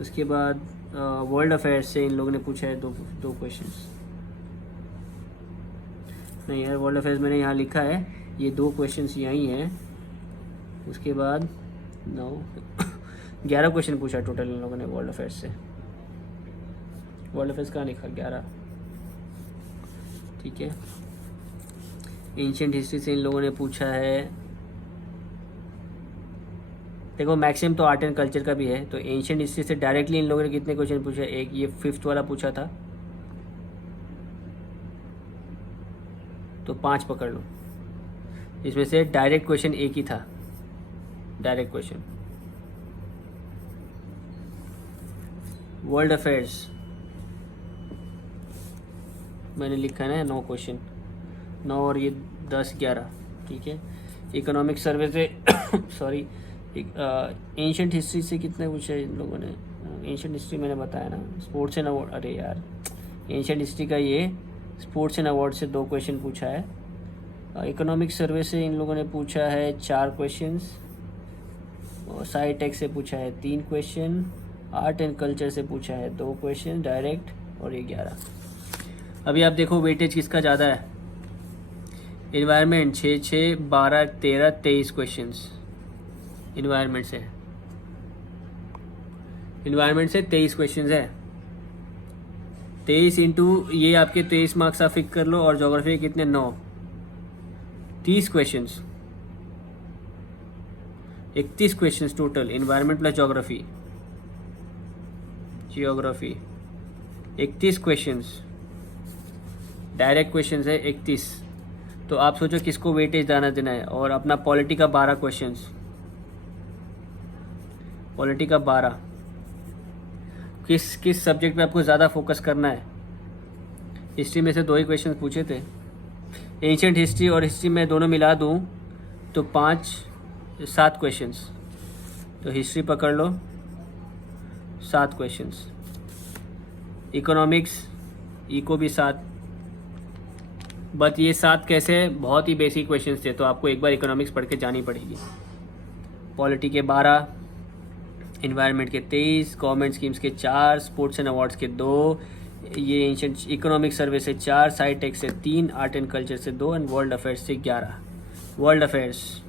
उसके बाद वर्ल्ड अफेयर्स से इन लोगों ने पूछा है 2 क्वेश्चंस। नहीं यार, वर्ल्ड अफेयर्स मैंने यहाँ लिखा है, ये 2 क्वेश्चंस यहीं हैं। उसके बाद 11 क्वेश्चन पूछा टोटल इन लोगों ने वर्ल्ड अफेयर्स से। वर्ल्ड अफेयर्स कहाँ लिखा, 11, ठीक है। एंशिएंट हिस्ट्री से इन लोगों ने पूछा है, देखो मैक्सिमम तो आर्ट एंड कल्चर का भी है, तो एंशिएंट हिस्ट्री से डायरेक्टली इन लोगों ने कितने क्वेश्चन पूछे, एक ये 5th वाला पूछा था, तो 5 पकड़ लो। इसमें से डायरेक्ट क्वेश्चन एक ही था, डायरेक्ट क्वेश्चन। वर्ल्ड अफेयर्स मैंने लिखा है ना 9 क्वेश्चन, 9 और ये 10, 11, ठीक है। इकोनॉमिक सर्वे से सॉरी, एंशिएंट हिस्ट्री से कितने पूछे इन लोगों ने, एंशिएंट हिस्ट्री मैंने बताया ना, स्पोर्ट्स एंड अवार्ड, अरे यार एंशिएंट हिस्ट्री का ये स्पोर्ट्स एंड अवार्ड से 2 क्वेश्चन पूछा है। इकोनॉमिक सर्वे से इन लोगों ने पूछा है 4 क्वेश्चंस, और साइटेक से पूछा है 3 क्वेश्चन, आर्ट एंड कल्चर से पूछा है 2 क्वेश्चन डायरेक्ट, और ये 11। अभी आप देखो वेटेज किसका ज़्यादा है। इन्वायरमेंट 6, 6, 12, 13, 23 क्वेश्चंस इन्वायरमेंट से, इन्वायरमेंट से 23 क्वेश्चंस है। 23 इंटू ये आपके 23 मार्क्स आप फिक्स कर लो, और ज्योग्राफी के कितने, 9, 30 questions, 31 questions total, environment plus geography, 31 questions, direct questions है 31। तो आप सोचो किसको वेटेज देना है। और अपना पॉलिटी का 12 क्वेश्चंस, पॉलिटी का 12, किस सब्जेक्ट पे आपको ज़्यादा फोकस करना है। हिस्ट्री में से 2 ही क्वेश्चन पूछे थे, एंशिएंट हिस्ट्री और हिस्ट्री में दोनों मिला दूँ तो 7 क्वेश्चंस, तो हिस्ट्री पकड़ लो 7 क्वेश्चंस, इकोनॉमिक्स इको भी 7। बट ये 7 कैसे, बहुत ही बेसिक क्वेश्चंस थे, तो आपको एक बार इकोनॉमिक्स पढ़ के जानी पड़ेगी। पॉलिटी के 12, इन्वायरमेंट के 23, गवर्नमेंट स्कीम्स के 4, स्पोर्ट्स एंड अवार्ड्स के 2, ये एंशिएंट इकोनॉमिक सर्वे से 4, साइटेक से 3, आर्ट एंड कल्चर से 2, एंड वर्ल्ड अफेयर्स से 11। वर्ल्ड अफेयर्स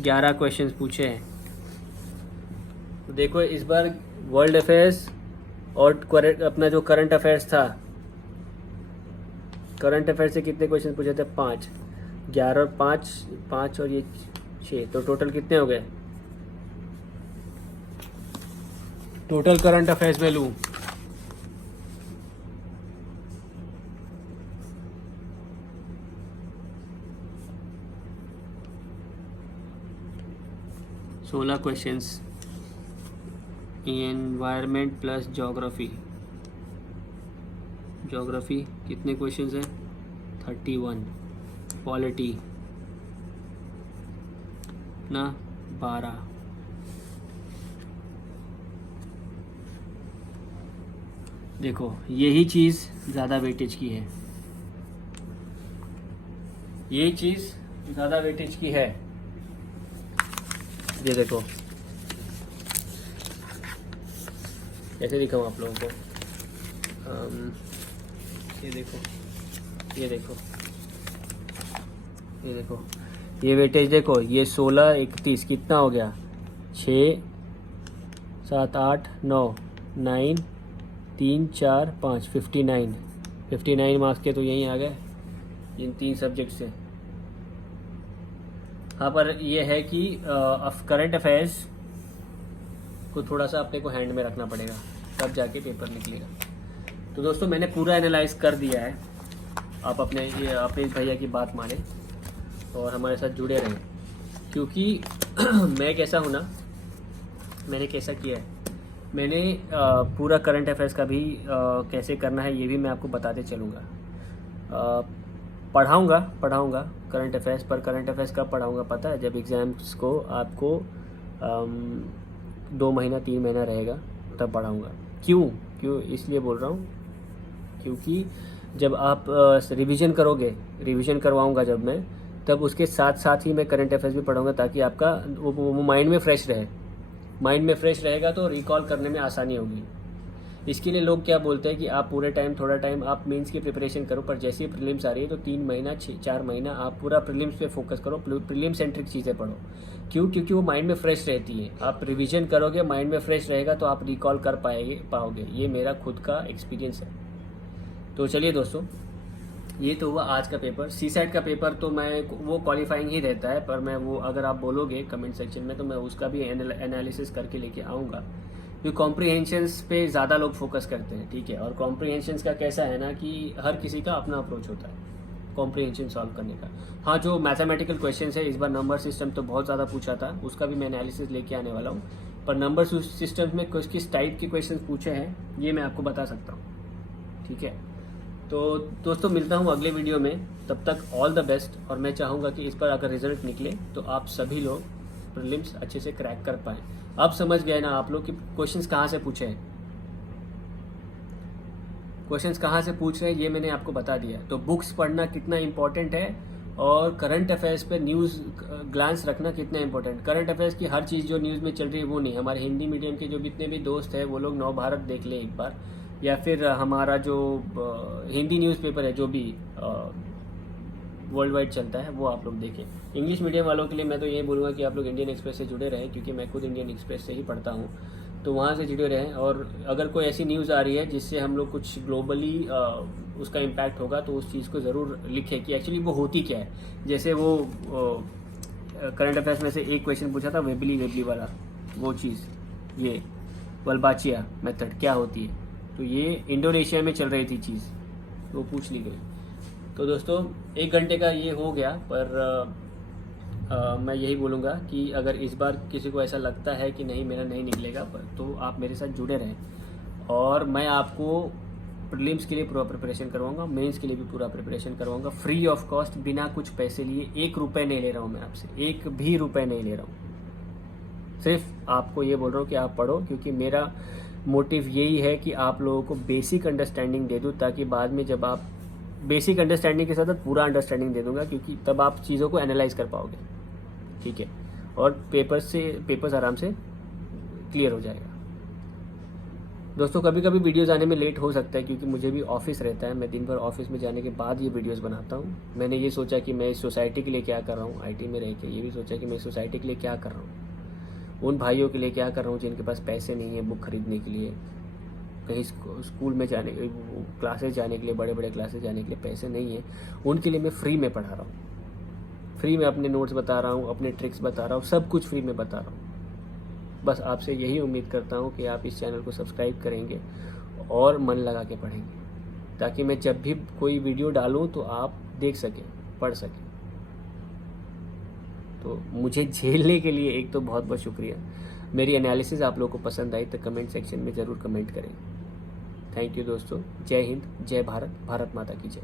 11 क्वेश्चंस पूछे हैं। तो देखो इस बार वर्ल्ड अफेयर्स और अपना जो करंट अफेयर्स था, करंट अफेयर्स से कितने क्वेश्चन पूछे थे, 5, 11 और 5 और ये 6, तो टोटल कितने हो गए। टोटल करंट अफेयर्स में लूँ 16 questions, environment plus geography, geography कितने क्वेश्चंस हैं, 31, पॉलिटी ना 12, देखो यही चीज़ ज़्यादा वेटेज की है, यही चीज़ ज़्यादा वेटेज की है। ये देखो कैसे दिखाऊँ आप लोगों को, ये देखो ये देखो, ये देखो, ये वेटेज देखो, ये 16 31 कितना हो गया, 6 7 8 9 9 3 4 5 59 मार्क्स के तो यहीं आ गए इन 3 सब्जेक्ट से। हाँ, पर ये है कि करंट अफेयर्स को थोड़ा सा अपने को हैंड में रखना पड़ेगा, तब जाके पेपर निकलेगा। तो दोस्तों मैंने पूरा एनालाइज कर दिया है, आप अपने इस भैया की बात माने और हमारे साथ जुड़े रहें, क्योंकि मैं कैसा हूँ ना, मैंने कैसा किया है, मैंने पूरा करंट अफेयर्स का भी कैसे करना है ये भी मैं आपको बताते चलूँगा। पढ़ाऊँगा करंट अफेयर्स, पर करंट अफेयर्स कब पढ़ाऊँगा पता है, जब एग्ज़ाम्स को आपको 2 महीना 3 महीना रहेगा तब पढ़ाऊँगा। क्यों इसलिए बोल रहा हूँ, क्योंकि जब आप रिवीजन करवाऊँगा जब मैं, तब उसके साथ साथ ही मैं करंट अफेयर्स भी पढ़ाऊँगा, ताकि आपका वो माइंड में फ्रेश रहे। माइंड में फ्रेश रहेगा तो रिकॉल करने में आसानी होगी। इसके लिए लोग क्या बोलते हैं कि आप पूरे टाइम थोड़ा टाइम आप मेंस की प्रिपरेशन करो, पर जैसे ही प्रीलिम्स आ रही है तो 3 महीना 4 महीना आप पूरा प्रीलिम्स पे फोकस करो, प्रीलिम सेंट्रिक चीज़ें पढ़ो। क्योंकि वो माइंड में फ्रेश रहती है। आप रिवीजन करोगे, माइंड में फ्रेश रहेगा तो आप रिकॉल कर पाओगे। ये मेरा खुद का एक्सपीरियंस है। तो चलिए दोस्तों, ये तो हुआ आज का पेपर। सीसैट का पेपर तो वो क्वालिफाइंग ही रहता है, पर मैं वो अगर आप बोलोगे कमेंट सेक्शन में तो मैं उसका भी एनालिसिस करके लेके आऊँगा, क्योंकि कॉम्प्रीहेंशंस पे ज़्यादा लोग फोकस करते हैं, ठीक है। और कॉम्प्रीहेंशंस का कैसा है ना कि हर किसी का अपना अप्रोच होता है कॉम्प्रीहेंशन सॉल्व करने का। हाँ, जो मैथमेटिकल क्वेश्चन है इस बार नंबर सिस्टम तो बहुत ज़्यादा पूछा था, उसका भी मैं एनालिसिस लेके आने वाला हूँ। पर नंबर सिस्टम में किस टाइप के क्वेश्चन पूछे हैं ये मैं आपको बता सकता हूँ, ठीक है। तो दोस्तों मिलता हूँ अगले वीडियो में, तब तक ऑल द बेस्ट। और मैं चाहूँगा कि इस पर अगर रिजल्ट निकले तो आप सभी लोग प्रीलिम्स अच्छे से क्रैक कर पाएँ। अब समझ गए ना आप लोग कि क्वेश्चंस कहाँ से पूछे हैं, क्वेश्चंस कहाँ से पूछ रहे हैं ये मैंने आपको बता दिया। तो बुक्स पढ़ना कितना इंपॉर्टेंट है और करंट अफेयर्स पे न्यूज़ ग्लांस रखना कितना इंपॉर्टेंट। करंट अफेयर्स की हर चीज़ जो न्यूज़ में चल रही है वो नहीं, हमारे हिंदी मीडियम के जो जितने भी दोस्त हैं वो लोग नवभारत देख लें एक बार, या फिर हमारा जो हिंदी न्यूज़पेपर है जो भी वर्ल्ड वाइड चलता है वो आप लोग देखें। इंग्लिश मीडियम वालों के लिए मैं तो यही बोलूँगा कि आप लोग इंडियन एक्सप्रेस से जुड़े रहें, क्योंकि मैं खुद इंडियन एक्सप्रेस से ही पढ़ता हूँ, तो वहाँ से जुड़े रहें। और अगर कोई ऐसी न्यूज़ आ रही है जिससे हम लोग कुछ ग्लोबली उसका इम्पैक्ट होगा तो उस चीज़ को ज़रूर लिखें कि एक्चुअली वो होती क्या है। जैसे वो करंट अफेयर्स में से एक क्वेश्चन पूछा था वेबली वाला, वो चीज़ ये वल्बाचिया मेथड क्या होती है, तो ये इंडोनेशिया में चल रही थी चीज़, तो वो पूछ ली गई। तो दोस्तों 1 घंटे का ये हो गया, पर मैं यही बोलूँगा कि अगर इस बार किसी को ऐसा लगता है कि नहीं मेरा नहीं निकलेगा, तो आप मेरे साथ जुड़े रहें और मैं आपको प्रीलिम्स के लिए पूरा प्रिपरेशन करवाऊँगा, मेंस के लिए भी पूरा प्रिपरेशन करवाऊँगा, फ्री ऑफ कॉस्ट, बिना कुछ पैसे लिए। 1 रुपये नहीं ले रहा हूँ मैं आपसे, 1 भी रुपये नहीं ले रहा हूँ। सिर्फ आपको ये बोल रहा हूँ कि आप पढ़ो, क्योंकि मेरा मोटिव यही है कि आप लोगों को बेसिक अंडरस्टैंडिंग दे दूँ, ताकि बाद में जब आप बेसिक अंडरस्टैंडिंग के साथ पूरा अंडरस्टैंडिंग दे दूंगा, क्योंकि तब आप चीज़ों को एनालाइज कर पाओगे, ठीक है। और पेपर्स आराम से क्लियर हो जाएगा। दोस्तों कभी कभी वीडियोज़ आने में लेट हो सकता है, क्योंकि मुझे भी ऑफिस रहता है, मैं दिन भर ऑफिस में जाने के बाद ये वीडियोज़ बनाता हूँ। मैंने ये सोचा कि मैं इस सोसाइटी के लिए क्या कर रहा हूँ, IT में रह के ये भी सोचा कि मैं इस सोसाइटी के लिए क्या कर रहा हूँ, उन भाइयों के लिए क्या कर रहा हूँ जिनके पास पैसे नहीं है बुक खरीदने के लिए, कहीं स्कूल में जाने क्लासेस जाने के लिए, बड़े बड़े क्लासेस जाने के लिए पैसे नहीं है, उनके लिए मैं फ्री में पढ़ा रहा हूँ, फ्री में अपने नोट्स बता रहा हूँ, अपने ट्रिक्स बता रहा हूँ, सब कुछ फ्री में बता रहा हूँ। बस आपसे यही उम्मीद करता हूँ कि आप इस चैनल को सब्सक्राइब करेंगे और मन लगा के पढ़ेंगे, ताकि मैं जब भी कोई वीडियो डालूँ तो आप देख सकें, पढ़ सकें। तो मुझे झेलने के लिए एक तो बहुत बहुत शुक्रिया। मेरी एनालिसिस आप लोगों को पसंद आई तो कमेंट सेक्शन में ज़रूर कमेंट करें। थैंक यू दोस्तों। जय हिंद, जय भारत, भारत माता की जय।